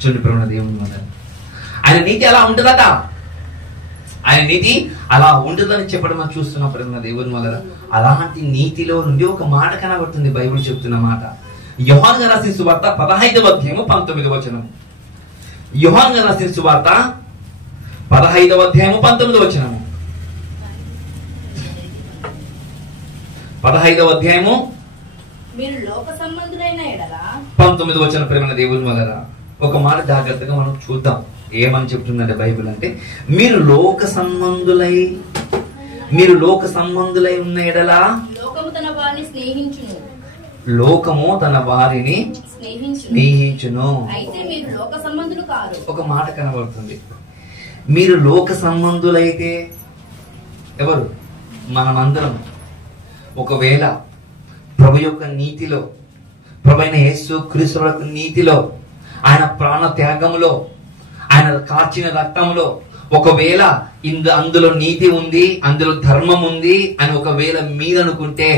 చూడండి ప్రేమ దేవుని వల్ల ఆయన నీతి అలా ఉంటుందట. ఆయన నీతి అలా ఉండదని చెప్పడం మనం చూస్తున్నాం ప్రేమ దేవుని వల్ల. అలాంటి నీతిలో నుండి ఒక మాట కనబడుతుంది బైబిల్ చెప్తున్న మాట. యోహాను రాసిన సువార్త 15వ అధ్యాయము 19వ వచనం. యోహాను రాసిన సువార్త 15వ అధ్యాయము 19వ వచనము. 15వ అధ్యాయము 19వ వచనం ప్రేమ దేవుని వల్ల. ఒక మాట జాగ్రత్తగా మనం చూద్దాం ఏమని చెప్తుందంటే బైబిల్ అంటే, మీరు లోక సంబంధులై ఉన్న ఎడలా లోకము తన వారిని స్నేహించును. ఒక మాట కనబడుతుంది. మీరు లోక సంబంధులైతే ఎవరు? మనమందరం. ఒకవేళ ప్రభు యొక్క నీతిలో, ప్రభు అయిన యేసు క్రీస్తు యొక్క నీతిలో, ఆయన ప్రాణ త్యాగంలో, ఆయన కార్చిన రక్తంలో ఒకవేళ అందులో నీతి ఉంది, అందులో ధర్మం ఉంది అని ఒకవేళ మీరు అనుకుంటే,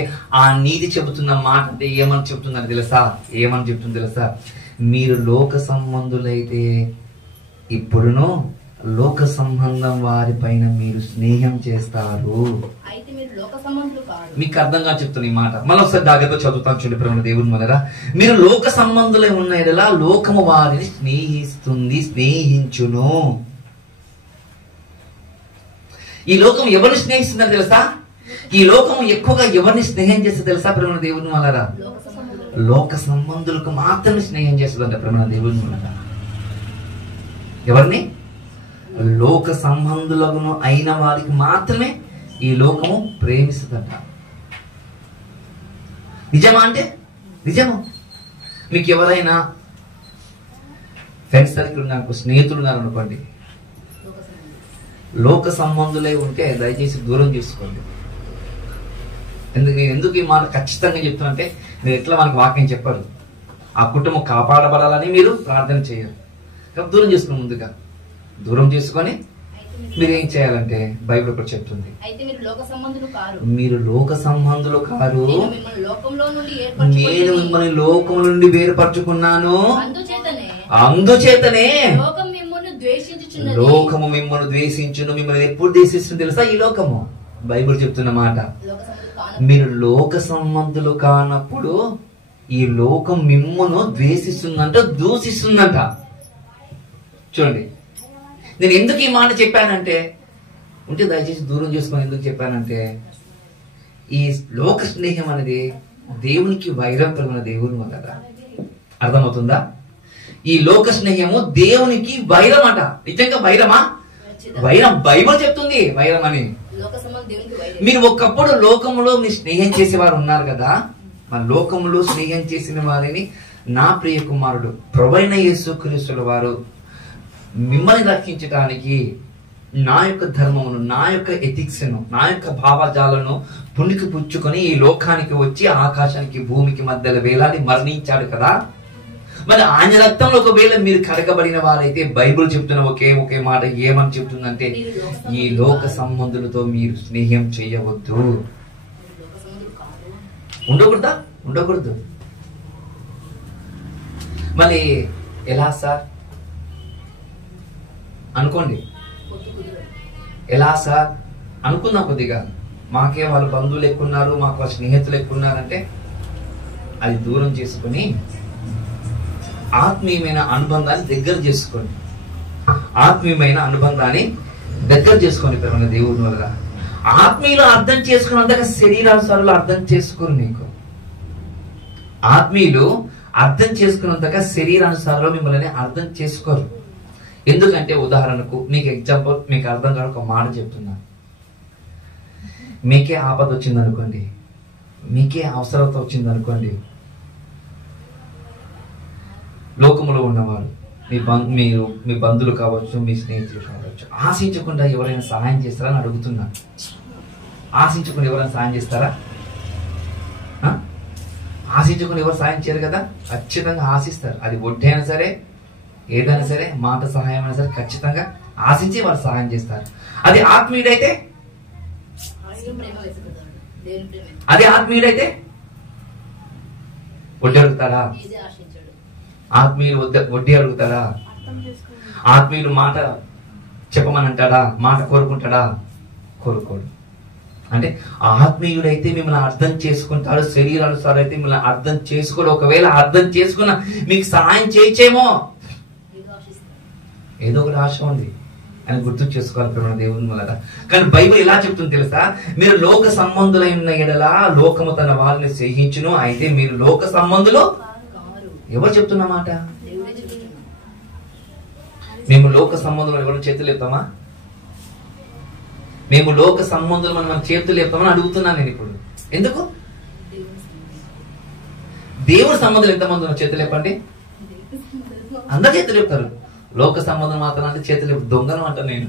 ఆ నీతి చెబుతున్న మాట అంటే ఏమని చెప్తుందని తెలుసా? ఏమని చెప్తుంది తెలుసా? మీరు లోక సంబంధులైతే ఇప్పుడును లోక సంబంధం వారి పైన మీరు స్నేహం చేస్తారు. మీకు అర్థంగా చెప్తున్న ఈ మాట మళ్ళీ ఒకసారి జాగ్రత్త చదువుతాను చూడండి ప్రేమ దేవుని వల్ల. మీరు లోక సంబంధులై ఉన్న ఎడలా లోకము వారిని స్నేహించును. ఈ లోకం ఎవరిని స్నేహిస్తుందని తెలుసా? ఈ లోకం ఎక్కువగా ఎవరిని స్నేహం చేస్తే తెలుసా ప్రేమ దేవుని వల్ల? లోక సంబంధులకు మాత్రమే స్నేహం చేస్తుందంట ప్రేమ దేవుని వల్ల. ఎవరిని? లోక సంబంధులను అయిన వారికి మాత్రమే ఈ లోకము ప్రేమిస్తుందంట. నిజమా అంటే నిజము. మీకు ఎవరైనా ఫ్రెండ్స్ సర్కిల్ ఉన్నారు, స్నేహితులు ఉన్నారు అనుకోండి, లోక సంబంధులై ఉంటే దయచేసి దూరం చేసుకోండి. ఎందుకు ఈ మాట ఖచ్చితంగా చెప్తున్నంటే, మీరు ఎట్లా మనకు వాక్యం చెప్పారు, ఆ కుటుంబం కాపాడబడాలని మీరు ప్రార్థన చేయరు కాబట్టి దూరం చేసుకుని, ముందుగా దూరం చేసుకొని మీరు ఏం చేయాలంటే బైబిల్ ఒకటి చెప్తుంది, మీరు లోక సంబంధులు కారు, నేను మిమ్మల్ని లోకం నుండి వేరుపరచుకున్నాను, అందుచేతనే లోకము మిమ్మల్ని ద్వేషించును. మిమ్మల్ని ఎప్పుడు ద్వేషిస్తుంది తెలుసా? ఈ లోకము. బైబిల్ చెప్తున్న మాట, మీరు లోక సంబంధులు కానప్పుడు ఈ లోకం మిమ్మల్ని ద్వేషిస్తుందంట, దూషిస్తుందంట. చూడండి, నేను ఎందుకు ఈ మాట చెప్పానంటే, ఉంటే దయచేసి దూరం చేసుకొని ఎందుకు చెప్పానంటే, ఈ లోక స్నేహం అనేది దేవునికి వైరం కలిగిన దేవుని వల్ల. అర్థమవుతుందా? ఈ లోక స్నేహము దేవునికి వైరం అట. నిజంగా వైరమా? వైరం బైబిల్ చెప్తుంది వైరం అని. మీరు ఒకప్పుడు లోకములో మీరు స్నేహం చేసేవారు ఉన్నారు కదా, మన లోకములో స్నేహం చేసిన వారిని నా ప్రియ కుమారుడు ప్రభువైన యేసుక్రీస్తుల వారు మిమ్మల్ని రక్షించడానికి నా యొక్క ధర్మమును, నా యొక్క ఎథిక్స్ ను, నా యొక్క భావజాలను పుణికి పుచ్చుకొని ఈ లోకానికి వచ్చి ఆకాశానికి భూమికి మధ్యలో వేలాడి మరణించాడు కదా. మరి ఆయన రక్తంలో ఒకవేళ మీరు కడగబడిన వారైతే బైబిల్ చెప్తున్న ఒకే మాట ఏమని చెప్తుందంటే, ఈ లోక సంబంధులతో మీరు స్నేహం చేయవద్దు. ఉండకూడదు. మరి ఎలా సార్ అనుకోండి, ఎలా సార్ అనుకుందాం కొద్దిగా. మాకే వాళ్ళ బంధువులు ఎక్కున్నారు, మాకు వాళ్ళ స్నేహితులు ఎక్కున్నారంటే అది దూరం చేసుకుని ఆత్మీయమైన అనుబంధాన్ని దగ్గర చేసుకోండి. ఆత్మీయమైన అనుబంధాన్ని దగ్గర చేసుకోండి. ప్రేమ దేవుని వల్ల ఆత్మీయులు అర్థం చేసుకున్నంతగా శరీరానుసారులు అర్థం చేసుకోరు. నీకు ఆత్మీయులు అర్థం చేసుకున్నంతగా శరీరానుసారులు మిమ్మల్ని అర్థం చేసుకోరు. ఎందుకంటే ఉదాహరణకు మీకు ఎగ్జాంపుల్, మీకు అర్థం కాదు ఒక మాట చెప్తున్నా. మీకే ఆపద వచ్చింది అనుకోండి, మీకే అవసరత వచ్చింది అనుకోండి, లోకములో ఉన్నవారు మీరు మీ బంధువులు కావచ్చు, మీ స్నేహితులు కావచ్చు, ఆశించకుండా ఎవరైనా సహాయం చేస్తారా అని అడుగుతున్నా. ఆశించకుండా ఎవరైనా సహాయం చేస్తారా? ఆశించకుండా ఎవరు సహాయం చేయరు కదా. ఖచ్చితంగా ఆశిస్తారు. అది వడ్డీ అయినా సరే, ఏదైనా సరే, మాట సహాయం అయినా సరే, ఖచ్చితంగా ఆశించి వాళ్ళు సహాయం చేస్తారు. అది ఆత్మీయుడైతే వడ్డీ అడుగుతాడా? ఆత్మీయులు వడ్డీ అడుగుతాడా? ఆత్మీయులు మాట చెప్పమని అంటాడా? మాట కోరుకుంటాడా? కోరుకోడు. అంటే ఆత్మీయుడైతే మిమ్మల్ని అర్థం చేసుకుంటాడు, శరీరానుసారం అయితే మిమ్మల్ని అర్థం చేసుకోడు. ఒకవేళ అర్థం చేసుకున్నా మీకు సహాయం చేయచేమో, ఏదో ఒకటి ఆశ ఉంది అని గుర్తు చేసుకోవాలి దేవుని వల్ల. కానీ బైబిల్ ఎలా చెప్తుంది తెలుసా? మీరు లోక సంబంధులైన ఎడల లోకము తన వారిని సహించును, అయితే మీరు లోక సంబంధులు. ఎవరు చెప్తున్నమాట? మేము లోక సంబంధులు ఎవరు చేతులు ఎత్తామా? మేము లోక సంబంధులు మనం చేతులు ఎత్తామని అడుగుతున్నాను నేను ఇప్పుడు. ఎందుకు? దేవుడి సంబంధులు ఎంతమంది ఉన్నారు? చేతులు చెప్పండి. అందరు చేతులు చెప్తారు. లోక సంబంధం మాత్రం అంటే చేతులు దొంగను అంట నేను.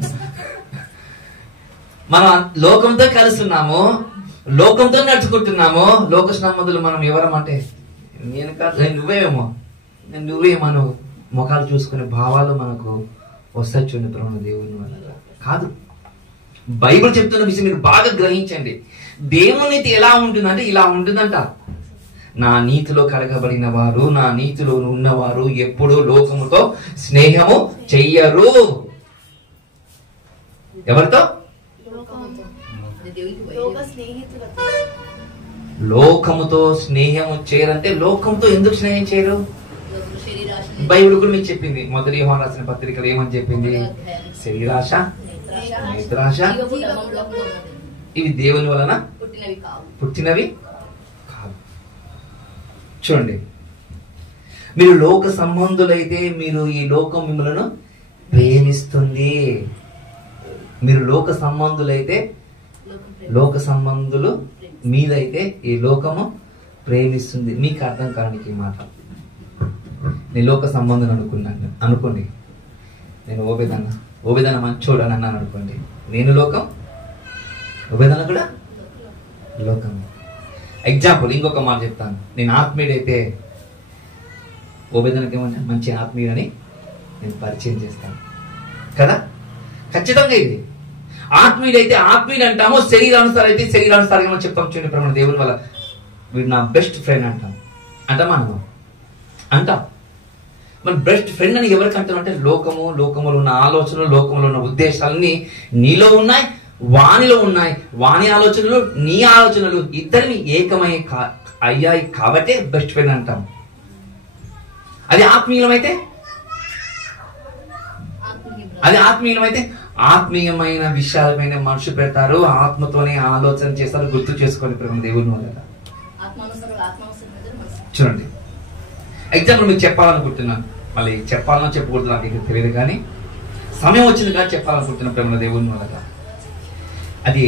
మనం లోకంతో కలుస్తున్నాము, లోకంతో నడుచుకుంటున్నాము. లోక సంబంధులు మనం ఎవరమంటే నేను కాదు, నువ్వేమో ముఖాలు చూసుకునే భావాలు మనకు వస్తాయి. చూడండి ప్రభు దేవుని వల్ల కాదు. బైబిల్ చెప్తున్న విషయం మీరు బాగా గ్రహించండి. దేవుని నీతి ఎలా ఉంటుందంటే ఇలా ఉంటుందంట. నా నీతిలో కడగబడిన వారు, నా నీతిలో ఉన్నవారు ఎప్పుడూ లోకముతో స్నేహము చెయ్యరు. ఎవరితో? లోకముతో స్నేహము చేయరంటే లోకంతో ఎందుకు స్నేహం చేయరు? బైబిల్ కూడా మీకు చెప్పింది. మొదటి యోహాను రాసిన పత్రికలు ఏమని చెప్పింది? శరీరాశ, నేత్రాశ ఇవి దేవుని వలన పుట్టినవి కాదు. చూడండి, మీరు లోక సంబంధులైతే మీరు ఈ లోకం మిమ్మల్ని ప్రేమిస్తుంది. మీరు లోక సంబంధులైతే, లోక సంబంధులు మీదైతే ఈ లోకము ప్రేమిస్తుంది. మీకు అర్థం కానికి ఈ మాట. నేను లోక సంబంధం అనుకోండి. నేను ఓబేదన్న మంచోడు అని అన్నాను అనుకోండి. నేను లోకం, ఓబేదన్న కూడా లోకం. ఎగ్జాంపుల్ ఇంకొక మాట చెప్తాను. నేను ఆత్మీయుడైతే ఓబేదనకి ఏమన్నా మంచి ఆత్మీయుడని నేను పరిచయం చేస్తాను కదా. ఖచ్చితంగా ఇది ఆత్మీయుడైతే ఆత్మీయుడు అంటాము, శరీరానుసారం అయితే శరీరానుసారంగా చెప్తాం. చూడండి ప్రమాణ దేవుని వల్ల వీడు నా బెస్ట్ ఫ్రెండ్ అంటామా? అంటాం. మన బెస్ట్ ఫ్రెండ్ అని ఎవరికి అంటాం అంటే లోకములో ఉన్న ఆలోచనలు, లోకంలో ఉన్న ఉద్దేశాలన్నీ నీలో ఉన్నాయి, వానిలో ఉన్నాయి. వాని ఆలోచనలు, నీ ఆలోచనలు ఇద్దరిని ఏకమై అయ్యాయి కాబట్టే బెస్ట్ ఫ్రెండ్ అంటాం. అది ఆత్మీయమైతే ఆత్మీయమైన విషయాలపైన మనసు పెడతారు, ఆత్మతోనే ఆలోచన చేస్తారు. గుర్తు చేసుకోండి ప్రేమ దేవుని వల్ల. చూడండి, ఎగ్జాంపుల్ మీకు చెప్పాలనుకుంటున్నాను. మళ్ళీ చెప్పాలనో చెప్పకూడదు నాకు ఇంకా తెలియదు, కానీ సమయం వచ్చింది కానీ చెప్పాలనుకుంటున్న ప్రేమ దేవుని వల్ల. అది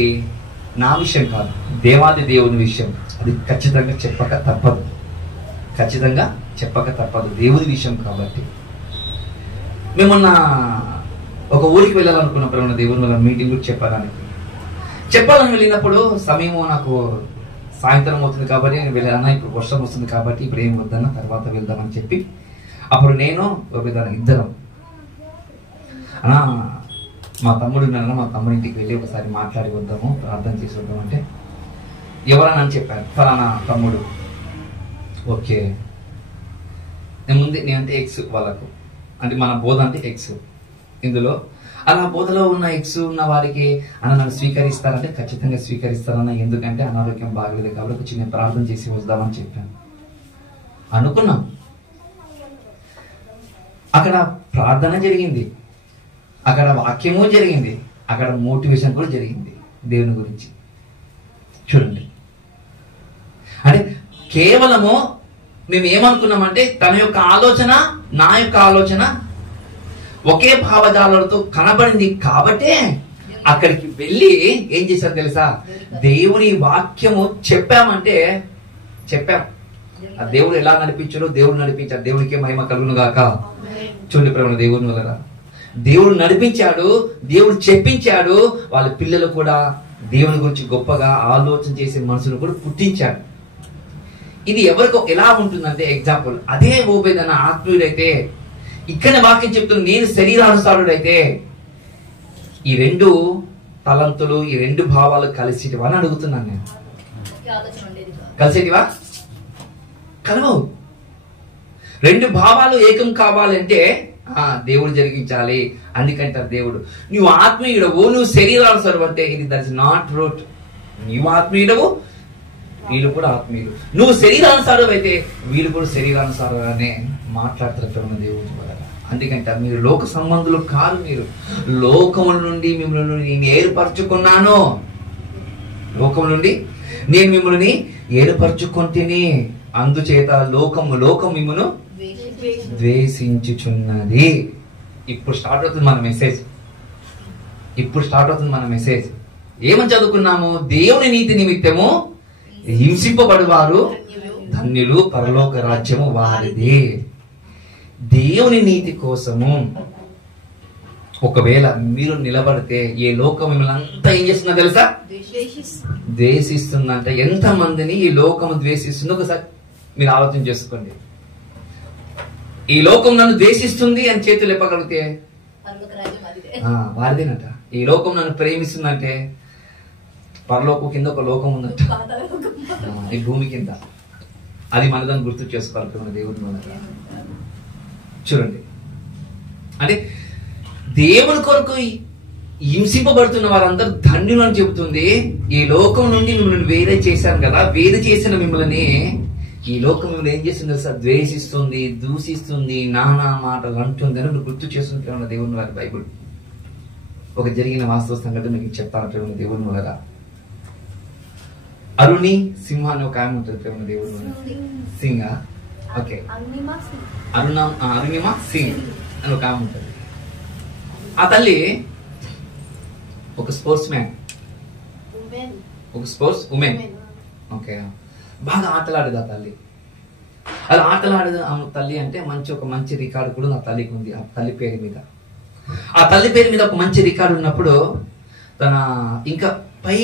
నా విషయం కాదు, దేవాది దేవుని విషయం. అది ఖచ్చితంగా చెప్పక తప్పదు, ఖచ్చితంగా చెప్పక తప్పదు, దేవుని విషయం కాబట్టి. మేమొన్న ఒక ఊరికి వెళ్ళాలనుకున్న ప్రేమ దేవుని వల్ల మీటింగ్ కూడా చెప్పాలని వెళ్ళినప్పుడు సమయము నాకు సాయంత్రం అవుతుంది కాబట్టి నేను వెళ్ళాను. ఇప్పుడు వర్షం వస్తుంది కాబట్టి ఇప్పుడు ఏం వద్దన్నా తర్వాత వెళ్దామని చెప్పి అప్పుడు నేను ఇద్దరం అన్నా మా తమ్ముడు మా తమ్ముడి ఇంటికి వెళ్ళి ఒకసారి మాట్లాడి వద్దాము, ప్రార్థన చేసి వద్దాం అంటే ఎవరన్నా అని చెప్పారు, ఫలానా తమ్ముడు. ఓకే, నేనంటే ఎక్స్ వాళ్ళకు, అంటే మన బోధ అంటే ఎక్స్. ఇందులో అలా బోధలో ఉన్న ఎక్స్ ఉన్న వారికి అన్న నన్ను స్వీకరిస్తారంటే ఖచ్చితంగా స్వీకరిస్తారన్న, ఎందుకంటే అనారోగ్యం బాగలేదు కాబట్టి ఒక చిన్న ప్రార్థన చేసి వద్దామని చెప్పాను. అనుకున్నాం, అక్కడ ప్రార్థన జరిగింది, అక్కడ వాక్యము జరిగింది, అక్కడ మోటివేషన్ కూడా జరిగింది దేవుని గురించి. చూడండి, అంటే కేవలము మేము ఏమనుకున్నామంటే తన యొక్క ఆలోచన నా యొక్క ఆలోచన ఒకే భావజాలతో కనబడింది కాబట్టే అక్కడికి వెళ్ళి ఏం చేశారు తెలుసా, దేవుని వాక్యము చెప్పామంటే చెప్పాం. ఆ దేవుడు ఎలా నడిపించాడో దేవుడు నడిపించాడు, దేవుడికే మహిమ కలుగును గాక. చూడండి ప్రేమ దేవుని వల్ల దేవుడు నడిపించాడు, దేవుడు చెప్పించాడు, వాళ్ళ పిల్లలు కూడా దేవుని గురించి గొప్పగా ఆలోచన చేసే మనసును కూడా పుట్టించాడు. ఇది ఎవరికో ఎలా ఉంటుందంటే ఎగ్జాంపుల్, అదే ఓబేదన్న ఆత్మీయుడైతే ఇక్కడ వాక్యం చెప్తున్న నేను శరీరానుసారుడైతే ఈ రెండు తలంతులు ఈ రెండు భావాలు కలిసేటివా అని అడుగుతున్నాను నేను. కలిసేటివా? కలవవు. రెండు భావాలు ఏకం కావాలంటే దేవుడు జరిగించాలి. అందుకంటారు దేవుడు నువ్వు ఆత్మీయుడవు, నువ్వు శరీరానుసారు అంటే ఇది దట్ ఇస్ నాట్ రూట్. నీవు ఆత్మీయుడవు, వీళ్ళు కూడా ఆత్మీయులు. నువ్వు శరీరానుసారం అయితే వీళ్ళు కూడా శరీరానుసారంగానే మాట్లాడుతున్న దేవుడు వల్ల. అందుకంటే మీరు లోక సంబంధులు కాదు, మీరు లోకముల నుండి మిమ్మల్ని నేను ఏర్పరచుకున్నాను, లోకం నుండి నేను మిమ్మల్ని ఏర్పరచుకుంటేనే, అందుచేత లోకం మిమ్మల్ని ద్వేషించుచున్నది. ఇప్పుడు స్టార్ట్ అవుతుంది మన మెసేజ్. ఏమని చదువుకున్నాము? దేవుని నీతి నిమిత్తము హింసింపబడువారు ధన్యులు, పరలోక రాజ్యము వారిది. దేవుని నీతి కోసము ఒకవేళ మీరు నిలబడితే ఏ లోకం మిమ్మల్ని అంతా ఏం చేస్తుందో తెలుసా? ద్వేషిస్తుందంట. ఎంత మందిని ఈ లోకం ద్వేషిస్తుంది ఒకసారి మీరు ఆలోచన చేసుకోండి. ఈ లోకం నన్ను ద్వేషిస్తుంది అని చేతులు లేపగలిగితే వారిదేనట. ఈ లోకం నన్ను ప్రేమిస్తుందంటే పరలోకం కింద ఒక లోకం ఉందంట, ఈ భూమి కింద. అది మనదని గుర్తు చేసుకోవాలి మన దేవుని మన. చూడండి, అంటే దేవుని కొరకు హింసింపబడుతున్న వారందరూ ధన్యులు అని చెబుతుంది. ఈ లోకం నుండి మిమ్మల్ని వేరే చేశాను కదా, వేరే చేసిన మిమ్మల్ని ఈ లోకం మిమ్మల్ని ఏం చేస్తుంది తెలుసా? ద్వేషిస్తుంది, దూషిస్తుంది, నానా మాటలు అంటుంది అని గుర్తు చేస్తుంది దేవుని వారి బైబుల్. ఒక జరిగిన వాస్తవ సంఘటన మీకు చెప్తాను దేవుని వల్ల. అరుణి సింహ అని ఒక ఆమె ఉంటుంది ప్రేమ దేవుని వల్ల. సింగ, ఓకే, అరుణిమ సింగ్ అని ఒక ఆమె ఉంటుంది. ఆ తల్లి ఒక స్పోర్ట్స్ మ్యాన్, ఒక స్పోర్ట్స్ ఉమెన్. ఓకే, బాగా ఆటలాడేది ఆ తల్లి. అలా ఆటలాడేది ఆ తల్లి అంటే ఒక మంచి రికార్డు కూడా నా తల్లికి ఉంది. ఆ తల్లి పేరు మీద ఒక మంచి రికార్డు ఉన్నప్పుడు తన ఇంకా పై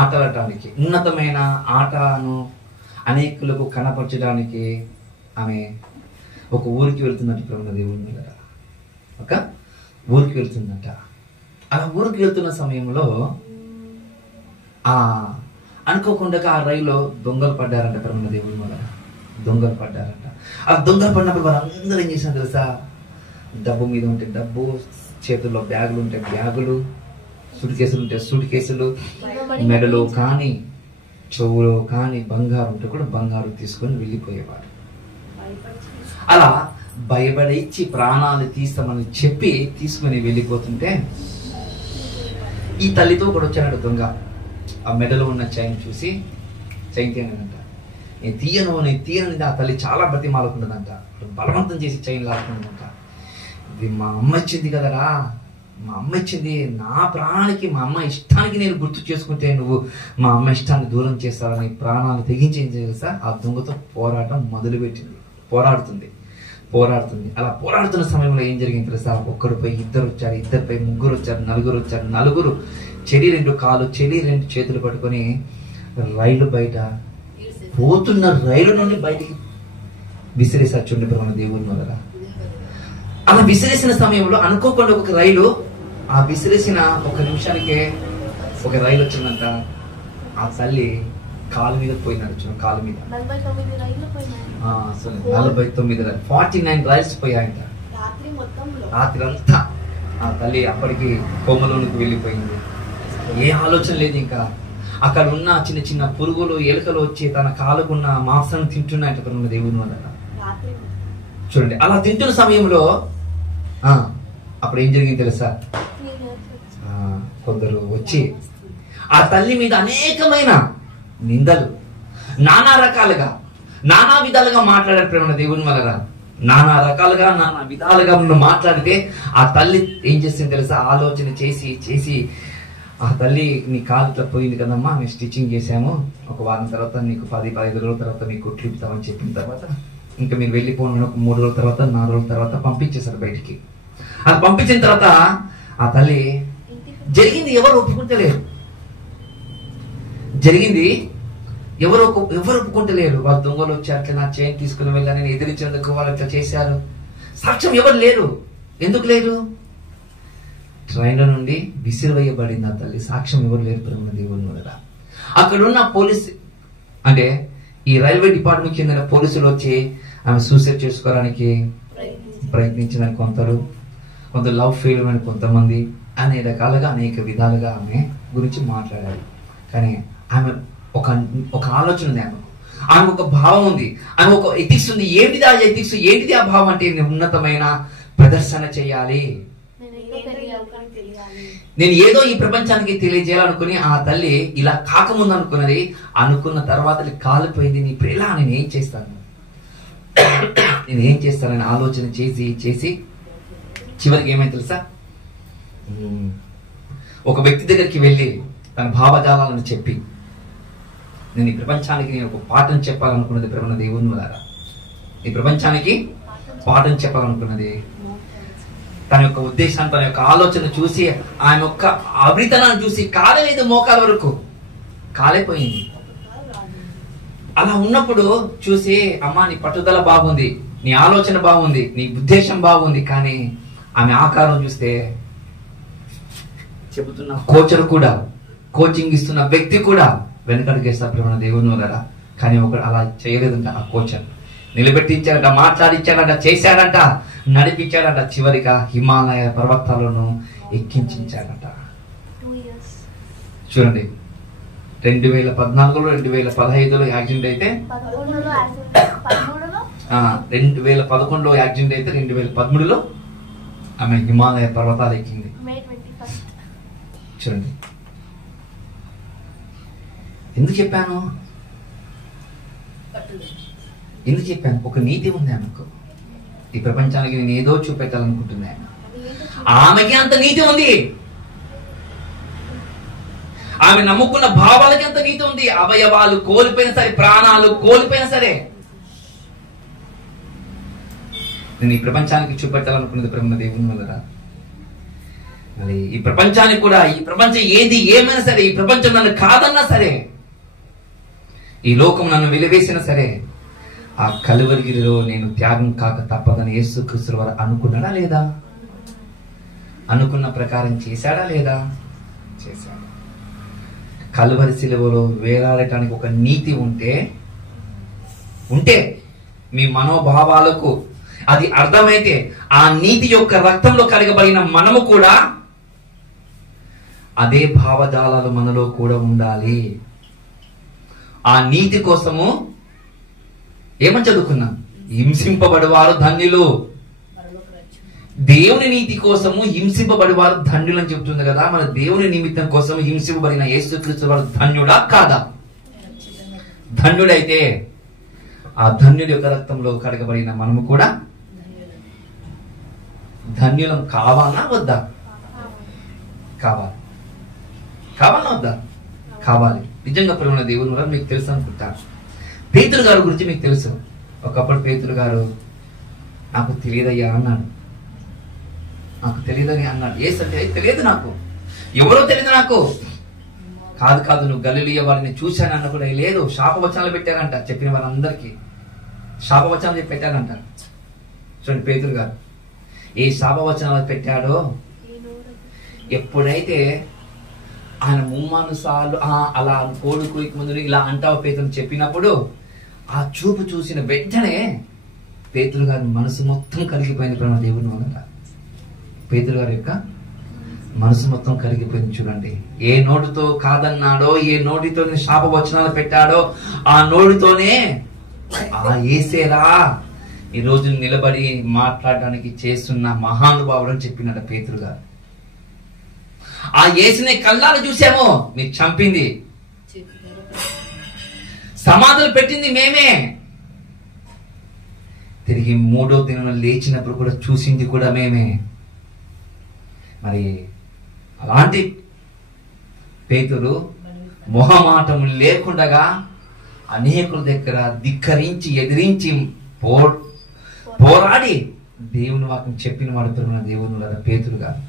ఆటలాడటానికి, ఉన్నతమైన ఆటను అనేకులకు కనపరచడానికి ఆమె ఒక ఊరికి వెళ్తున్నట్టు దేవుని దగ్గర ఒక ఊరికి వెళ్తుందంట. అలా ఊరికి వెళ్తున్న సమయంలో అనుకోకుండా ఆ రైల్లో దొంగలు పడ్డారంట ప్రేమ దేవుని వల్ల. దొంగలు పడ్డారంట. ఆ దొంగలు పడినప్పుడు వారందరూ ఏం చేసినా తెలుసా? డబ్బు మీద ఉంటే డబ్బు, చేతుల్లో బ్యాగులు ఉంటే బ్యాగులు, సూట్ కేసులు ఉంటే సూట్ కేసులు, మెడలో కానీ చెవులో కానీ బంగారు ఉంటే కూడా బంగారు తీసుకొని వెళ్ళిపోయేవాడు. అలా భయపడిచ్చి ప్రాణాలు తీస్తామని చెప్పి తీసుకుని వెళ్ళిపోతుంటే ఈ తల్లితో కూడా వచ్చాడు దొంగ. ఆ మెడలో ఉన్న చైన్ చూసి, చైన్ తేనంట, నేను తీయను ఆ తల్లి చాలా బ్రతిమాలుకుంటుందంట. బలవంతం చేసి చైన్ లాక్కుంటుందంట. ఇది మా అమ్మ ఇచ్చింది కదరా, మా అమ్మ ఇచ్చింది, నా ప్రాణానికి మా అమ్మ ఇష్టానికి నేను గుర్తు చేసుకుంటే నువ్వు మా అమ్మ ఇష్టాన్ని దూరం చేస్తావని ప్రాణాలు తెగించేది తెలుసా. ఆ దొంగతో పోరాటం మొదలుపెట్టింది. పోరాడుతుంది. అలా పోరాడుతున్న సమయంలో ఏం జరిగింది తెలుసా, ఒక్కడిపై ఇద్దరు వచ్చారు, ఇద్దరిపై ముగ్గురు వచ్చారు, నలుగురు చెడి 2 కాళ్ళు, చెడి 2 చేతులు పట్టుకొని రైలు బయట పోతున్న రైలు నుండి బయటికి విసిరేసారు. చూడండి మన దేవుని వల్ల. అలా విసిరేసిన సమయంలో అనుకోకుండా ఒక రైలు, ఆ విసిరేసిన 1 నిమిషానికే ఒక రైలు వచ్చిందంట. ఆ తల్లి కాలు మీద పోయినాడు. కాలు మీద 49 49 రైల్స్ పోయాయంట రాత్రి అంతా. ఆ తల్లి అప్పటికి కొమ్మలోనికి వెళ్ళిపోయింది. ఏ ఆలోచన లేదు ఇంకా. అక్కడ ఉన్న చిన్న చిన్న పురుగులు, ఎలుకలు వచ్చి తన కాలుకున్న మాంసాన్ని తింటున్నాయంట మన దేవుని వల్ల. చూడండి, అలా తింటున్న సమయంలో అప్పుడు ఏం జరిగింది తెలుసా, కొందరు వచ్చి ఆ తల్లి మీద అనేకమైన నిందలు, నానా విధాలుగా మాట్లాడారు ప్రేమ దేవుని వల్ల. నానా విధాలుగా మాట్లాడితే ఆ తల్లి ఏం చేసింది తెలుసా, ఆలోచన చేసి ఆ తల్లి, నీ కాలు ఇట్లా పోయింది కదమ్మా, మేము స్టిచ్చింగ్ చేసాము, ఒక వారం తర్వాత నీకు 10-15 రోజుల తర్వాత మీకు కుట్లు ఇస్తామని చెప్పిన తర్వాత ఇంకా మీరు వెళ్ళిపోయిన 3 రోజుల తర్వాత 4 రోజుల తర్వాత పంపించేశారు బయటికి. అది పంపించిన తర్వాత ఆ తల్లి జరిగింది ఎవరు ఒప్పుకుంటలేరు. ఎవరు ఒప్పుకుంటలేరు. వాళ్ళు దొంగలు వచ్చి అట్లా నా చైన్ తీసుకుని వెళ్ళా, నేను ఎదిరించేందుకు వాళ్ళు అట్లా చేశారు. సాక్ష్యం ఎవరు లేరు. ఎందుకు లేరు? ట్రైన్ల నుండి విసిరివేయబడింది ఆ తల్లి. సాక్ష్యం ఎవరు లేరు ప్రేమ దేవుని వల్ల. అక్కడ ఉన్న పోలీసు, అంటే ఈ రైల్వే డిపార్ట్మెంట్ చెందిన పోలీసులు వచ్చి ఆమె సూసైడ్ చేసుకోవడానికి ప్రయత్నించిన కొందరు లవ్ ఫెయిల్ అయిన కొంతమంది, అనేక విధాలుగా ఆమె గురించి మాట్లాడారు. కానీ ఆమె ఒక ఆలోచన ఉంది, ఆమె ఒక భావం ఉంది, ఆమె ఒక ఎథిక్స్ ఉంది. ఏంటిది ఆ ఎథిక్స్? ఏంటిది ఆ భావం? అంటే ఉన్నతమైన ప్రదర్శన చేయాలి, నేను ఏదో ఈ ప్రపంచానికి తెలియజేయాలనుకుని ఆ తల్లి ఇలా కాకముందు అనుకున్న తర్వాత కాలిపోయింది. నీ ప్రేలా నేను ఏం చేస్తానని ఆలోచన చేసి చివరికి ఏమైంది తెలుసా, ఒక వ్యక్తి దగ్గరికి వెళ్ళి తన భావజాలను చెప్పి, నేను ఈ ప్రపంచానికి నేను ఒక పాఠం చెప్పాలనుకున్నది ప్రేమ దేవుని వల్ల. ఈ ప్రపంచానికి పాఠం చెప్పాలనుకున్నది, తన యొక్క ఉద్దేశాన్ని, తన యొక్క ఆలోచన చూసి, ఆయన యొక్క అభితనాన్ని చూసి కాలేదు, మోకాల వరకు కాలేపోయింది. అలా ఉన్నప్పుడు చూసి, అమ్మా నీ పట్టుదల బాగుంది, నీ ఆలోచన బాగుంది, నీ ఉద్దేశం బాగుంది, కానీ ఆమె ఆకారం చూస్తే చెబుతున్న కోచర్ కూడా, కోచింగ్ ఇస్తున్న వ్యక్తి కూడా వెనకడిగేస్తారు ప్రేమ దేవుని వల్ల. కానీ ఒకడు అలా చేయలేదంట. ఆ కోచర్ నిలబెట్టించాడంట, మాట్లాడించాడంట, చేశాడంట, నడిపించాడంట, చివరిగా హిమాలయ పర్వతాలను ఎక్కించాడంట. చూడండి, 2014లో 2015లో యాక్సిడెంట్ అయితే, 2011లో యాక్సిడెంట్ అయితే 2013లో ఆమె హిమాలయ పర్వతాలు ఎక్కింది. చూడండి, ఎందుకు చెప్పాను? ఒక నీతి ఉంది ఆమెకు. ఈ ప్రపంచానికి నేను ఏదో చూపెట్టాలనుకుంటున్నాను. ఆమెకి అంత నీతి ఉంది. ఆమె నమ్ముకున్న భావాలకి అంత నీతి ఉంది. అవయవాలు కోల్పోయినా సరే, ప్రాణాలు కోల్పోయినా సరే, నేను ఈ ప్రపంచానికి చూపెట్టాలనుకున్నది ప్రేమ దేవుని వల్ల. మరి ఈ ప్రపంచానికి కూడా, ఈ ప్రపంచం ఏమైనా సరే, ఈ ప్రపంచం నన్ను కాదన్నా సరే, ఈ లోకం నన్ను వెలివేసినా సరే, ఆ కలువరిగిరిలో నేను త్యాగం కాక తప్పదని యేసుక్రీస్తు వారు అనుకున్నాడా లేదా? అనుకున్న ప్రకారం చేశాడా లేదా? చేశాడు. కలువరి శిలువలో వేలాడటానికి ఒక నీతి ఉంటే మీ మనోభావాలకు అది అర్థమైతే, ఆ నీతి యొక్క రక్తంలో కడగబడిన మనము కూడా అదే భావజాలాలు మనలో కూడా ఉండాలి. ఆ నీతి కోసము ఏమని చదువుకున్నాం? హింసింపబడివారు ధన్యులు. దేవుని నీతి కోసము హింసింపబడివారు ధన్యులు అని చెప్తుంది కదా. మన దేవుని నిమిత్తం కోసం హింసింపబడిన యేసుక్రీస్తు వారు ధన్యుడా కాదా? ధన్యుడైతే ఆ ధన్యుడి యొక్క రక్తంలో కడగబడిన మనము కూడా ధన్యులం కావాలా వద్దా? కావాలి. కావాలా వద్దా? కావాలి. నిజంగా ప్రేమ దేవుని వల్ల మీకు తెలుసు అనుకుంటాను. పేతురు గారి గురించి మీకు తెలుసు. ఒకప్పుడు పేతురు గారు నాకు తెలియదయ్యా అన్నాడు. నాకు తెలియదని అన్నాడు. ఏసంటే తెలియదు, నాకు ఎవరో తెలియదు, నాకు కాదు నువ్వు గలిలియ వారిని చూశాను అన్న కూడా లేదు. శాపవచనాలు పెట్టారంట, చెప్పిన వాళ్ళందరికీ శాపవచనాలు పెట్టారంట. చూడండి పేతురు గారు ఏ శాపవచనాలు పెట్టాడో, ఎప్పుడైతే ఆయన ముమ్మాను సార్లు అలా కోడుకు ముందు ఇలా అంటావు పేతురు చెప్పినప్పుడు ఆ చూపు చూసిన వెంటనే పేతురు గారి మనసు మొత్తం కరిగిపోయింది. ప్రేమ దేవుని వల్ల పేతురు గారి యొక్క మనసు మొత్తం కరిగిపోయింది. చూడండి, ఏ నోటితో కాదన్నాడో, ఏ నోటితో శాపవచనాలు పెట్టాడో, ఆ నోటితోనే ఆ యేసేరా ఈ రోజు నిలబడి మాట్లాడడానికి చేస్తున్న మహానుభావుడు అని చెప్పినట్టు పేతురు గారు. ఆ యేసుని కళ్ళాలు చూసాము, మీరు చంపింది, సమాధులు పెట్టింది మేమే, తిరిగి మూడో దినం లేచినప్పుడు కూడా చూసింది కూడా మేమే. మరి అలాంటి పేతురు మొహమాటము లేకుండగా అనేకుల దగ్గర ధిక్కరించి ఎదిరించి పోరాడి దేవుని వాక్యం చెప్పిన వాడు దేవుని పేతురు గారు.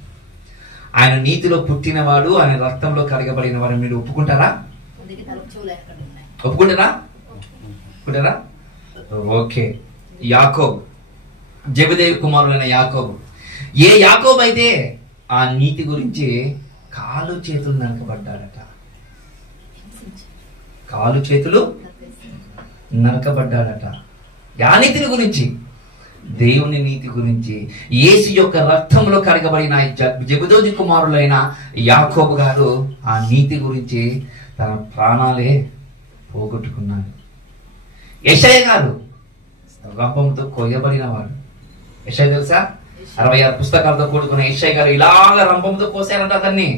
ఆయన నీతిలో పుట్టినవాడు, ఆయన రక్తంలో కడగబడిన వాడు. మీరు ఒప్పుకుంటారా? ఒప్పుకుంటారా? ఓకే. యాకోబు, జెబెదయి కుమారులైన యాకోబు. ఏ యాకోబు అయితే ఆ నీతి గురించి కాలు చేతులు నరకబడ్డాడట. కాలు చేతులు నరకబడ్డాడట. ఆ నీతిని గురించి, దేవుని నీతి గురించి, యేసు యొక్క రక్తంలో కడగబడిన జెబెదయి కుమారులైన యాకోబు గారు ఆ నీతి గురించి తన ప్రాణాలే పోగొట్టుకున్నాడు. యెషయా గారు రంపంతో కొయ్యబడిన వాడు. యెషయా తెలుసా? 66 పుస్తకాలతో కూడుకున్న యెషయా గారు ఇలాగ రంపంతో కోసారంట అతన్ని.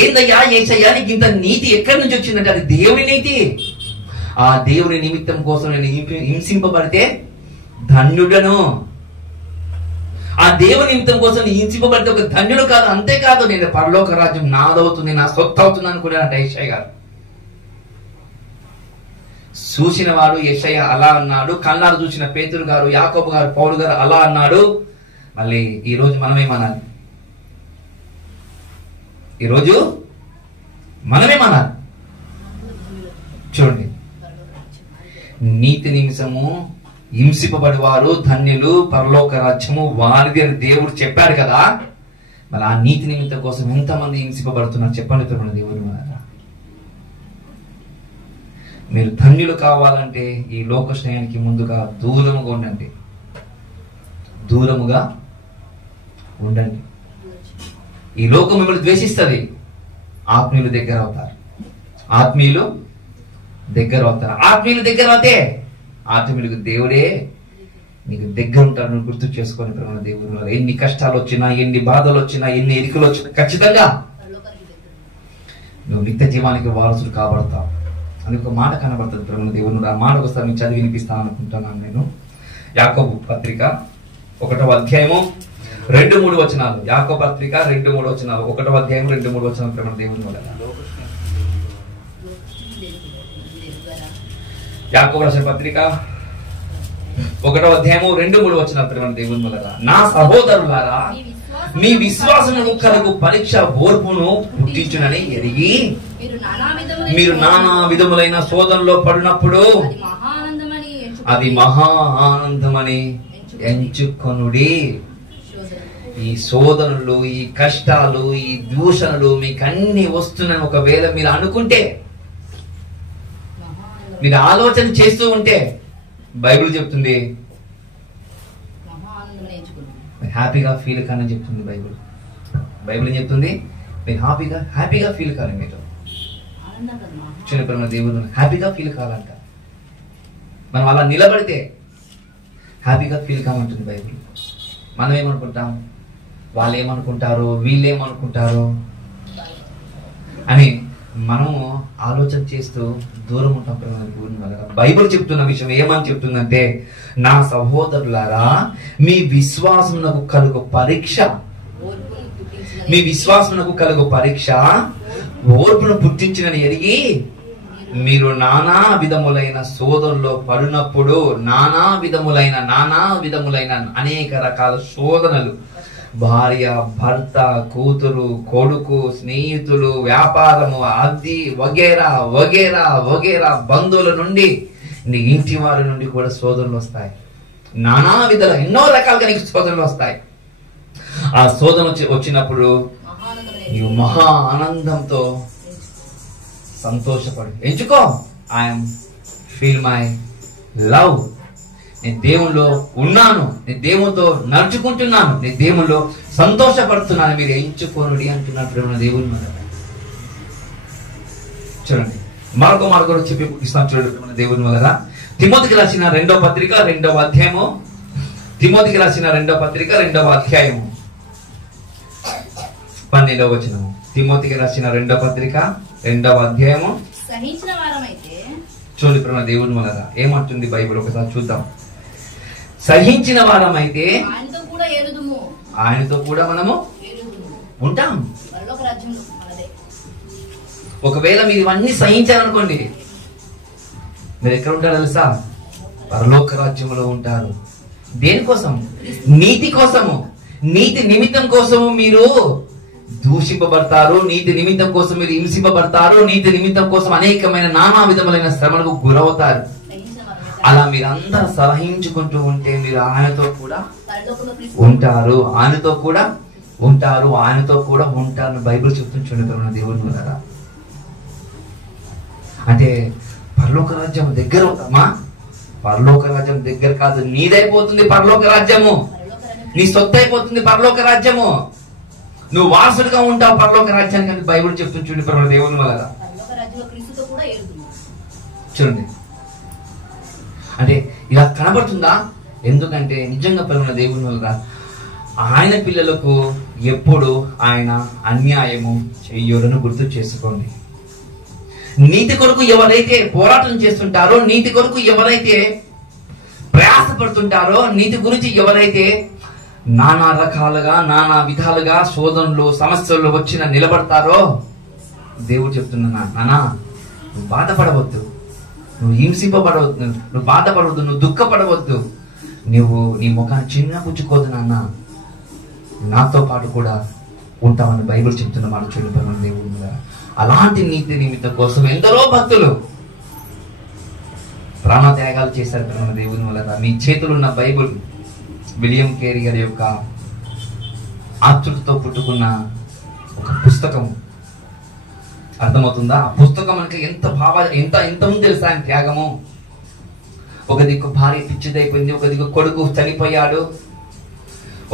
ఏందయ్యా యెషయా, నీకు ఇంత నీతి ఎక్కడి నుంచి వచ్చిందంటే అది దేవుని నీతి. ఆ దేవుని నిమిత్తం కోసం నేను హింసింపబడితే ధన్యుడను. ఆ దేవుని నిమిత్తం కోసం హింసింపబడితే ఒక ధన్యుడు కాదు, అంతేకాదు నేను పరలోక రాజ్యం నాదవుతుంది, నా సొత్తు అవుతుంది అనుకున్నాడంట యెషయా గారు. చూసిన వాడు యెషయా అలా అన్నాడు, కళ్ళారు చూసిన పేతురు గారు, యాకోబు గారు, పౌలు గారు అలా అన్నాడు. మళ్ళీ ఈ రోజు మనమేమనాలి? ఈరోజు మనమేమనాలి? చూడండి, నీతి నిమిషము హింసింపబడి వారు ధన్యులు, పరలోక రాజ్యము వారిది అని దేవుడు చెప్పాడు కదా. మరి ఆ నీతి నిమిత్తం కోసం ఎంతమంది హింసింపబడుతున్నారు చెప్పండి దేవుడు. మీరు ధన్యులు కావాలంటే ఈ లోక స్నేహానికి ముందుగా దూరముగా ఉండండి. దూరముగా ఉండండి. ఈ లోకం మిమ్మల్ని ద్వేషిస్తుంది, ఆత్మీయులు దగ్గర అవుతారు. ఆత్మీయులు దగ్గర అవుతారు. ఆత్మీయులు దగ్గర అవుతే ఆత్మీయులకు దేవుడే నీకు దగ్గర ఉంటారు. గుర్తు చేసుకొని ప్రేమ దేవుడు, ఎన్ని కష్టాలు వచ్చినా, ఎన్ని బాధలు వచ్చినా, ఎన్ని ఎరికలు వచ్చినా ఖచ్చితంగా నువ్వు నిత్య జీవానికి వారసుడు కాబడతావు అని ఒక మాట కనబడుతుంది ప్రేమ దేవుడు. ఆ మాట ఒకసారి నేను చదివి వినిపిస్తాను అనుకుంటున్నాను నేను. యాకోబు పత్రిక 1వ అధ్యాయము 2-3 వచనాలు. యాకోబు పత్రిక 2-3 వచనాలు. 1వ అధ్యాయం 2-3 వచనాలు ప్రేమ దేవుని వల్ల. యాకోబు రాసిన పత్రిక 1వ అధ్యాయము 2-3 వచనాలు ప్రేమ దేవుని వల్ల. నా సహోదరులారా, మీ విశ్వాసము కలుగు పరీక్ష ఓర్పును పుట్టించునని ఎరిగి మీరు నానా విధములైన శోధనలో పడినప్పుడు అది మహా ఆనందమని ఎంచుకొనుడి. ఈ శోధనలు, ఈ కష్టాలు, ఈ దూషణలు మీకు అన్ని వస్తున్నాయి ఒకవేళ మీరు అనుకుంటే, మీరు ఆలోచన చేస్తూ ఉంటే, బైబిల్ చెప్తుంది హ్యాపీగా ఫీల్ కానీ చెప్తుంది. బైబిల్ ఏం చెప్తుంది? మీరు హ్యాపీగా ఫీల్ కావాలి. మీరు చిన్నపిల్లల దేవుడు హ్యాపీగా ఫీల్ కావాలంట. మనం అలా నిలబడితే హ్యాపీగా ఫీల్ కావాలంటుంది బైబిల్. మనం ఏమనుకుంటాం? వాళ్ళు ఏమనుకుంటారు, వీళ్ళు ఏమనుకుంటారు అని మనము ఆలోచన చేస్తూ దూరం ఉంటాం ప్రేమ. బైబిల్ చెప్తున్న విషయం ఏమని చెప్తుందంటే, నా సహోదరులారా మీ విశ్వాసమునకు కలుగు పరీక్ష, మీ విశ్వాసమునకు కలుగు పరీక్ష ఓర్పును పుట్టించినని ఎరిగి మీరు నానా విధములైన శోధనలో పడినప్పుడు, నానా విధములైన అనేక రకాల శోధనలు, భార్య, భర్త, కూతురు, కొడుకు, స్నేహితులు, వ్యాపారము, అది వగేరా వగేరా వగేరా, బంధువుల నుండి నీ ఇంటి వారి నుండి కూడా శోధనలు వస్తాయి. నానా విధాలు ఎన్నో రకాలుగా నీకు శోధనలు వస్తాయి. ఆ శోధన వచ్చినప్పుడు నీవు మహా ఆనందంతో సంతోషపడు. ఎంచుకో, ఐఎమ్ ఫీల్ మై లవ్, నేను దేవుల్లో ఉన్నాను, నేను దేవునితో నడుచుకుంటున్నాను, నేను దేవుల్లో సంతోషపడుతున్నాను, మీరు ఎంచుకోనుడి అంటున్నాడు ప్రేమ దేవుని మీద. చూడండి, మరొక చెప్పి ఇస్తాను చూడండి ప్రేమ దేవుని వల్ల. తిమోతికి రాసిన రెండవ పత్రిక 2వ అధ్యాయము, తిమోతికి రాసిన 2వ పత్రిక 2వ అధ్యాయము 12వ వచనము. తిమోతికి రాసిన 2వ పత్రిక 2వ అధ్యాయము సహించిన వారమైతే, చూడండి ప్రేమ దేవుని వల్ల ఏమంటుంది బైబిల్, ఒకసారి చూద్దాం. సహించిన వారమైతే ఆయనతో కూడా ఏలుదుము, ఆయనతో కూడా మనము ఉంటాం. పరలోక రాజ్యం మనదే. ఒకవేళ మీరు ఇవన్నీ సహించారనుకోండి, మీరు ఎక్కడ ఉంటారు తెలుసా? పరలోక రాజ్యంలో ఉంటారు. దేనికోసం? నీతి కోసము, నీతి నిమిత్తం కోసము మీరు దూషింపబడతారు, నీతి నిమిత్తం కోసం మీరు హింసింపబడతారు, నీతి నిమిత్తం కోసం అనేకమైన నానా విధములైన శ్రమలకు గురవుతారు. అలా మీరందరూ సహించుకుంటూ ఉంటే మీరు ఆయనతో కూడా ఉంటారు, ఆయనతో కూడా ఉంటారు, ఆయనతో కూడా ఉంటారు. బైబిల్ చెప్తుంది చూడండి దేవుని ద్వారా. అంటే పరలోక రాజ్యం దగ్గర ఉంటామా? పరలోక రాజ్యం దగ్గర కాదు, నీదైపోతుంది పరలోక రాజ్యము, నీ సొత్తు అయిపోతుంది పరలోక రాజ్యము, నువ్వు వారసుడిగా ఉంటావు పరలోక రాజ్యానికి అని బైబిల్ చెప్తుంది చూడండి పరమ దేవుని వల్ల. చూడండి, అంటే ఇలా కనబడుతుందా? ఎందుకంటే నిజంగా పరమ దేవుని వల్ల ఆయన పిల్లలకు ఎప్పుడు ఆయన అన్యాయము చెయ్యరని గుర్తు చేసుకోండి. నీతి కొరకు ఎవరైతే పోరాటం చేస్తుంటారో, నీతి కొరకు ఎవరైతే ప్రయాసపడుతుంటారో, నీతి గురించి ఎవరైతే నానా రకాలుగా నానా విధాలుగా శోధనలు సమస్యలు వచ్చిన నిలబడతారో, దేవుడు చెప్తున్నా, నానా నువ్వు బాధపడవద్దు, నువ్వు హింసింపబడవద్దు, నువ్వు బాధపడవద్దు, నువ్వు దుఃఖపడవద్దు, నువ్వు నీ ముఖాన్ని చిన్న పుచ్చుకోదు నాన్న, నాతో పాటు కూడా ఉంటామని బైబిల్ చెప్తున్న మాట చూడబడిన దేవుడు. అలాంటి నీతి నిమిత్తం కోసం ఎందరో భక్తులు ప్రాణత్యాగాలు చేశారు ప్రేమ దేవుని వల్ల. మీ చేతులు ఉన్న బైబిల్ విలియం కేరీ గారి యొక్క ఆతృతతో పుట్టుకున్న ఒక పుస్తకం. అర్థమవుతుందా? ఆ పుస్తకం మనకి ఎంత ఉంది తెలుసా ఆయన త్యాగము. ఒక దిక్కు భార్య పిచ్చిదైపోయింది, ఒక దిక్కు కొడుకు చనిపోయాడు,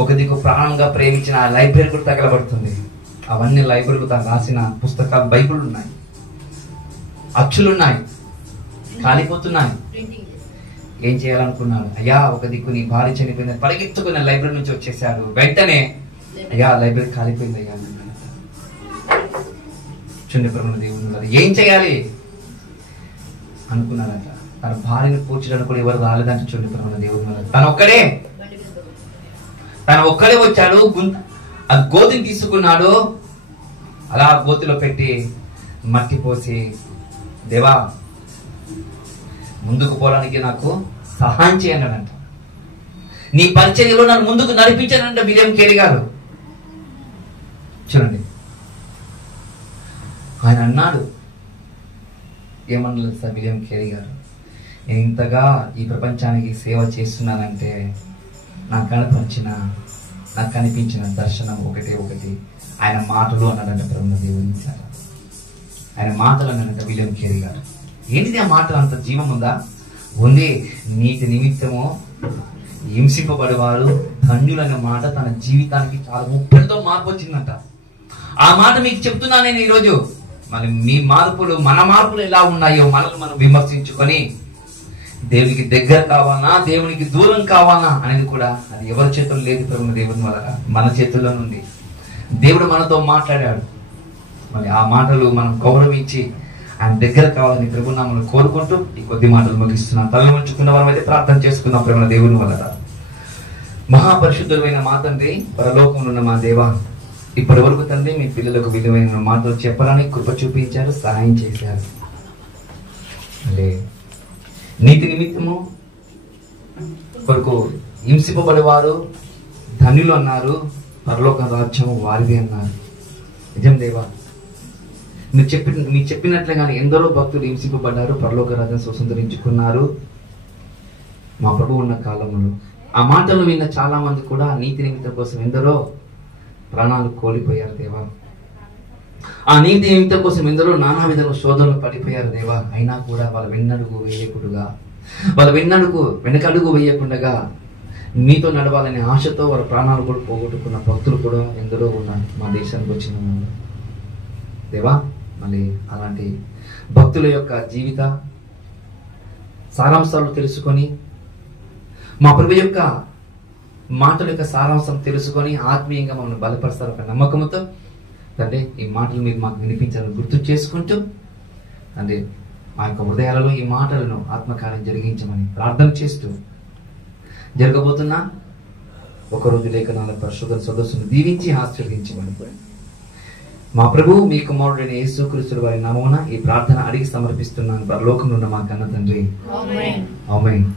ఒక దిక్కు ప్రాణంగా ప్రేమించిన ఆ లైబ్రరీ కూడా తగలబడుతుంది. అవన్నీ లైబ్రరీలో తను రాసిన పుస్తకాలు బైబిల్ ఉన్నాయి, అచ్చులున్నాయి, కాలిపోతున్నాయి. ఏం చేయాలనుకున్నాడు? అయ్యా ఒక దిక్కు నీ భార్య చనిపోయింది, పరిగెత్తుకున్న లైబ్రరీ నుంచి వచ్చేసాడు. వెంటనే అయ్యా లైబ్రరీ కాలిపోయింది అయ్యా చూడండి ప్రేమ దేవుని. ఏం చేయాలి అనుకున్నాడంట. తన భార్యను పూడ్చడానికి కూడా ఎవరు రాలేదంటే చూడండి ప్రేమ దేవుని. తను ఒక్కడే వచ్చాడు. ఆ గోతిని తీసుకున్నాడు, అలా గోతిలో పెట్టి మట్టి పోసి, దేవా ముందుకు పోవడానికి నాకు సహాయం చేయనంట, నీ పరిచర్యలో నన్ను ముందుకు నడిపించానంట విలియం కేరీ గారు. చూడండి, ఆయన అన్నాడు, ఏమన్నా సార్ విలియం కేరీ గారు, నేను ఇంతగా ఈ ప్రపంచానికి సేవ చేస్తున్నానంటే నాకు కనిపించిన దర్శనం ఒకటి ఆయన మాటలు అన్నాడంట బ్రహ్మ దేవుని. ఆయన మాటలు అన్నాడంట విలియం కేరీ గారు. ఏంటిది ఆ మాటలు? అంత జీవం ఉందా? ఉంది. నీతి నిమిత్తము హింసింపబడేవారు ధన్యులనే మాట తన జీవితానికి చాలా ముప్పటితో మార్పు వచ్చిందంట. ఆ మాట మీకు చెప్తున్నా నేను ఈరోజు. మరి మీ మార్పులు, మన మార్పులు ఎలా ఉన్నాయో మనల్ని మనం విమర్శించుకొని దేవునికి దగ్గర కావాలా, దేవునికి దూరం కావాలా అనేది కూడా అది ఎవరి చేతుల్లో లేదు ప్రేమ దేవుని వల్ల, మన చేతుల్లో నుండి. దేవుడు మనతో మాట్లాడాడు. మరి ఆ మాటలు మనం గౌరవించి ఆయన దగ్గర కావాలని ప్రభునామను కోరుకుంటూ ఈ కొద్ది మాటలు ముగిస్తున్నాం. తలను ఉంచుకున్న వారం అయితే ప్రార్థన చేసుకుందాం. ప్రేమ దేవుని వల్ల మహాపరిశుద్ధులైన మా తండ్రి, పరలోకంలో ఉన్న మా దేవ, ఇప్పటి వరకు తండ్రి మీ పిల్లలకు విలువైన మాటలు చెప్పాలని కృప చూపించారు, సహాయం చేశారు. నీతి నిమిత్తము కొరకు హింసింపబడేవారు ధన్యులు అన్నారు, పరలోక రాజ్యం వారిది అన్నారు. నిజం దేవా, మీరు చెప్పినట్లుగానే ఎందరో భక్తులు హింసింపబడ్డారు, పరలోక రాజ్యం స్వతంత్రించుకున్నారు మా ప్రభు ఉన్న కాలంలో. ఆ మాటలు విన్న చాలా మంది కూడా నీతి నిమిత్తం కోసం ఎందరో ప్రాణాలు కోల్పోయారు దేవా. ఆ నీతి నిమిత్తం కోసం ఎందరో నానా విధంగా శోధనలు పడిపోయారు దేవా. అయినా కూడా వాళ్ళు వెనకడుగు వేయకుండా మీతో నడవాలనే ఆశతో వాళ్ళ ప్రాణాలు కూడా పోగొట్టుకున్న భక్తులు కూడా ఎందరో ఉన్నారు మా దేశానికి వచ్చిన దేవా. మళ్ళీ అలాంటి భక్తుల యొక్క జీవిత సారాంశాలు తెలుసుకొని, మా ప్రభు యొక్క మాటల యొక్క సారాంశం తెలుసుకొని ఆత్మీయంగా మమ్మల్ని బలపరుస్తారు ఒక నమ్మకంతో తండ్రి. ఈ మాటలు మీరు మాకు వినిపించాలని గుర్తు చేసుకుంటూ తండ్రి, మా యొక్క హృదయాలలో ఈ మాటలను ఆత్మకార్యం జరిగించమని ప్రార్థన చేస్తూ జరగబోతున్న ఒకరోజు లేఖనాల పరిశోధన సదస్సును దీవించి ఆశీర్వదించమని మా ప్రభు మీ కుమారుడైన యేసుక్రీస్తు వారి నామమున ఈ ప్రార్థన అడిగి సమర్పిస్తున్నాను. పరలోకమున ఉన్న మా కన్న తండ్రి. ఆమేన్.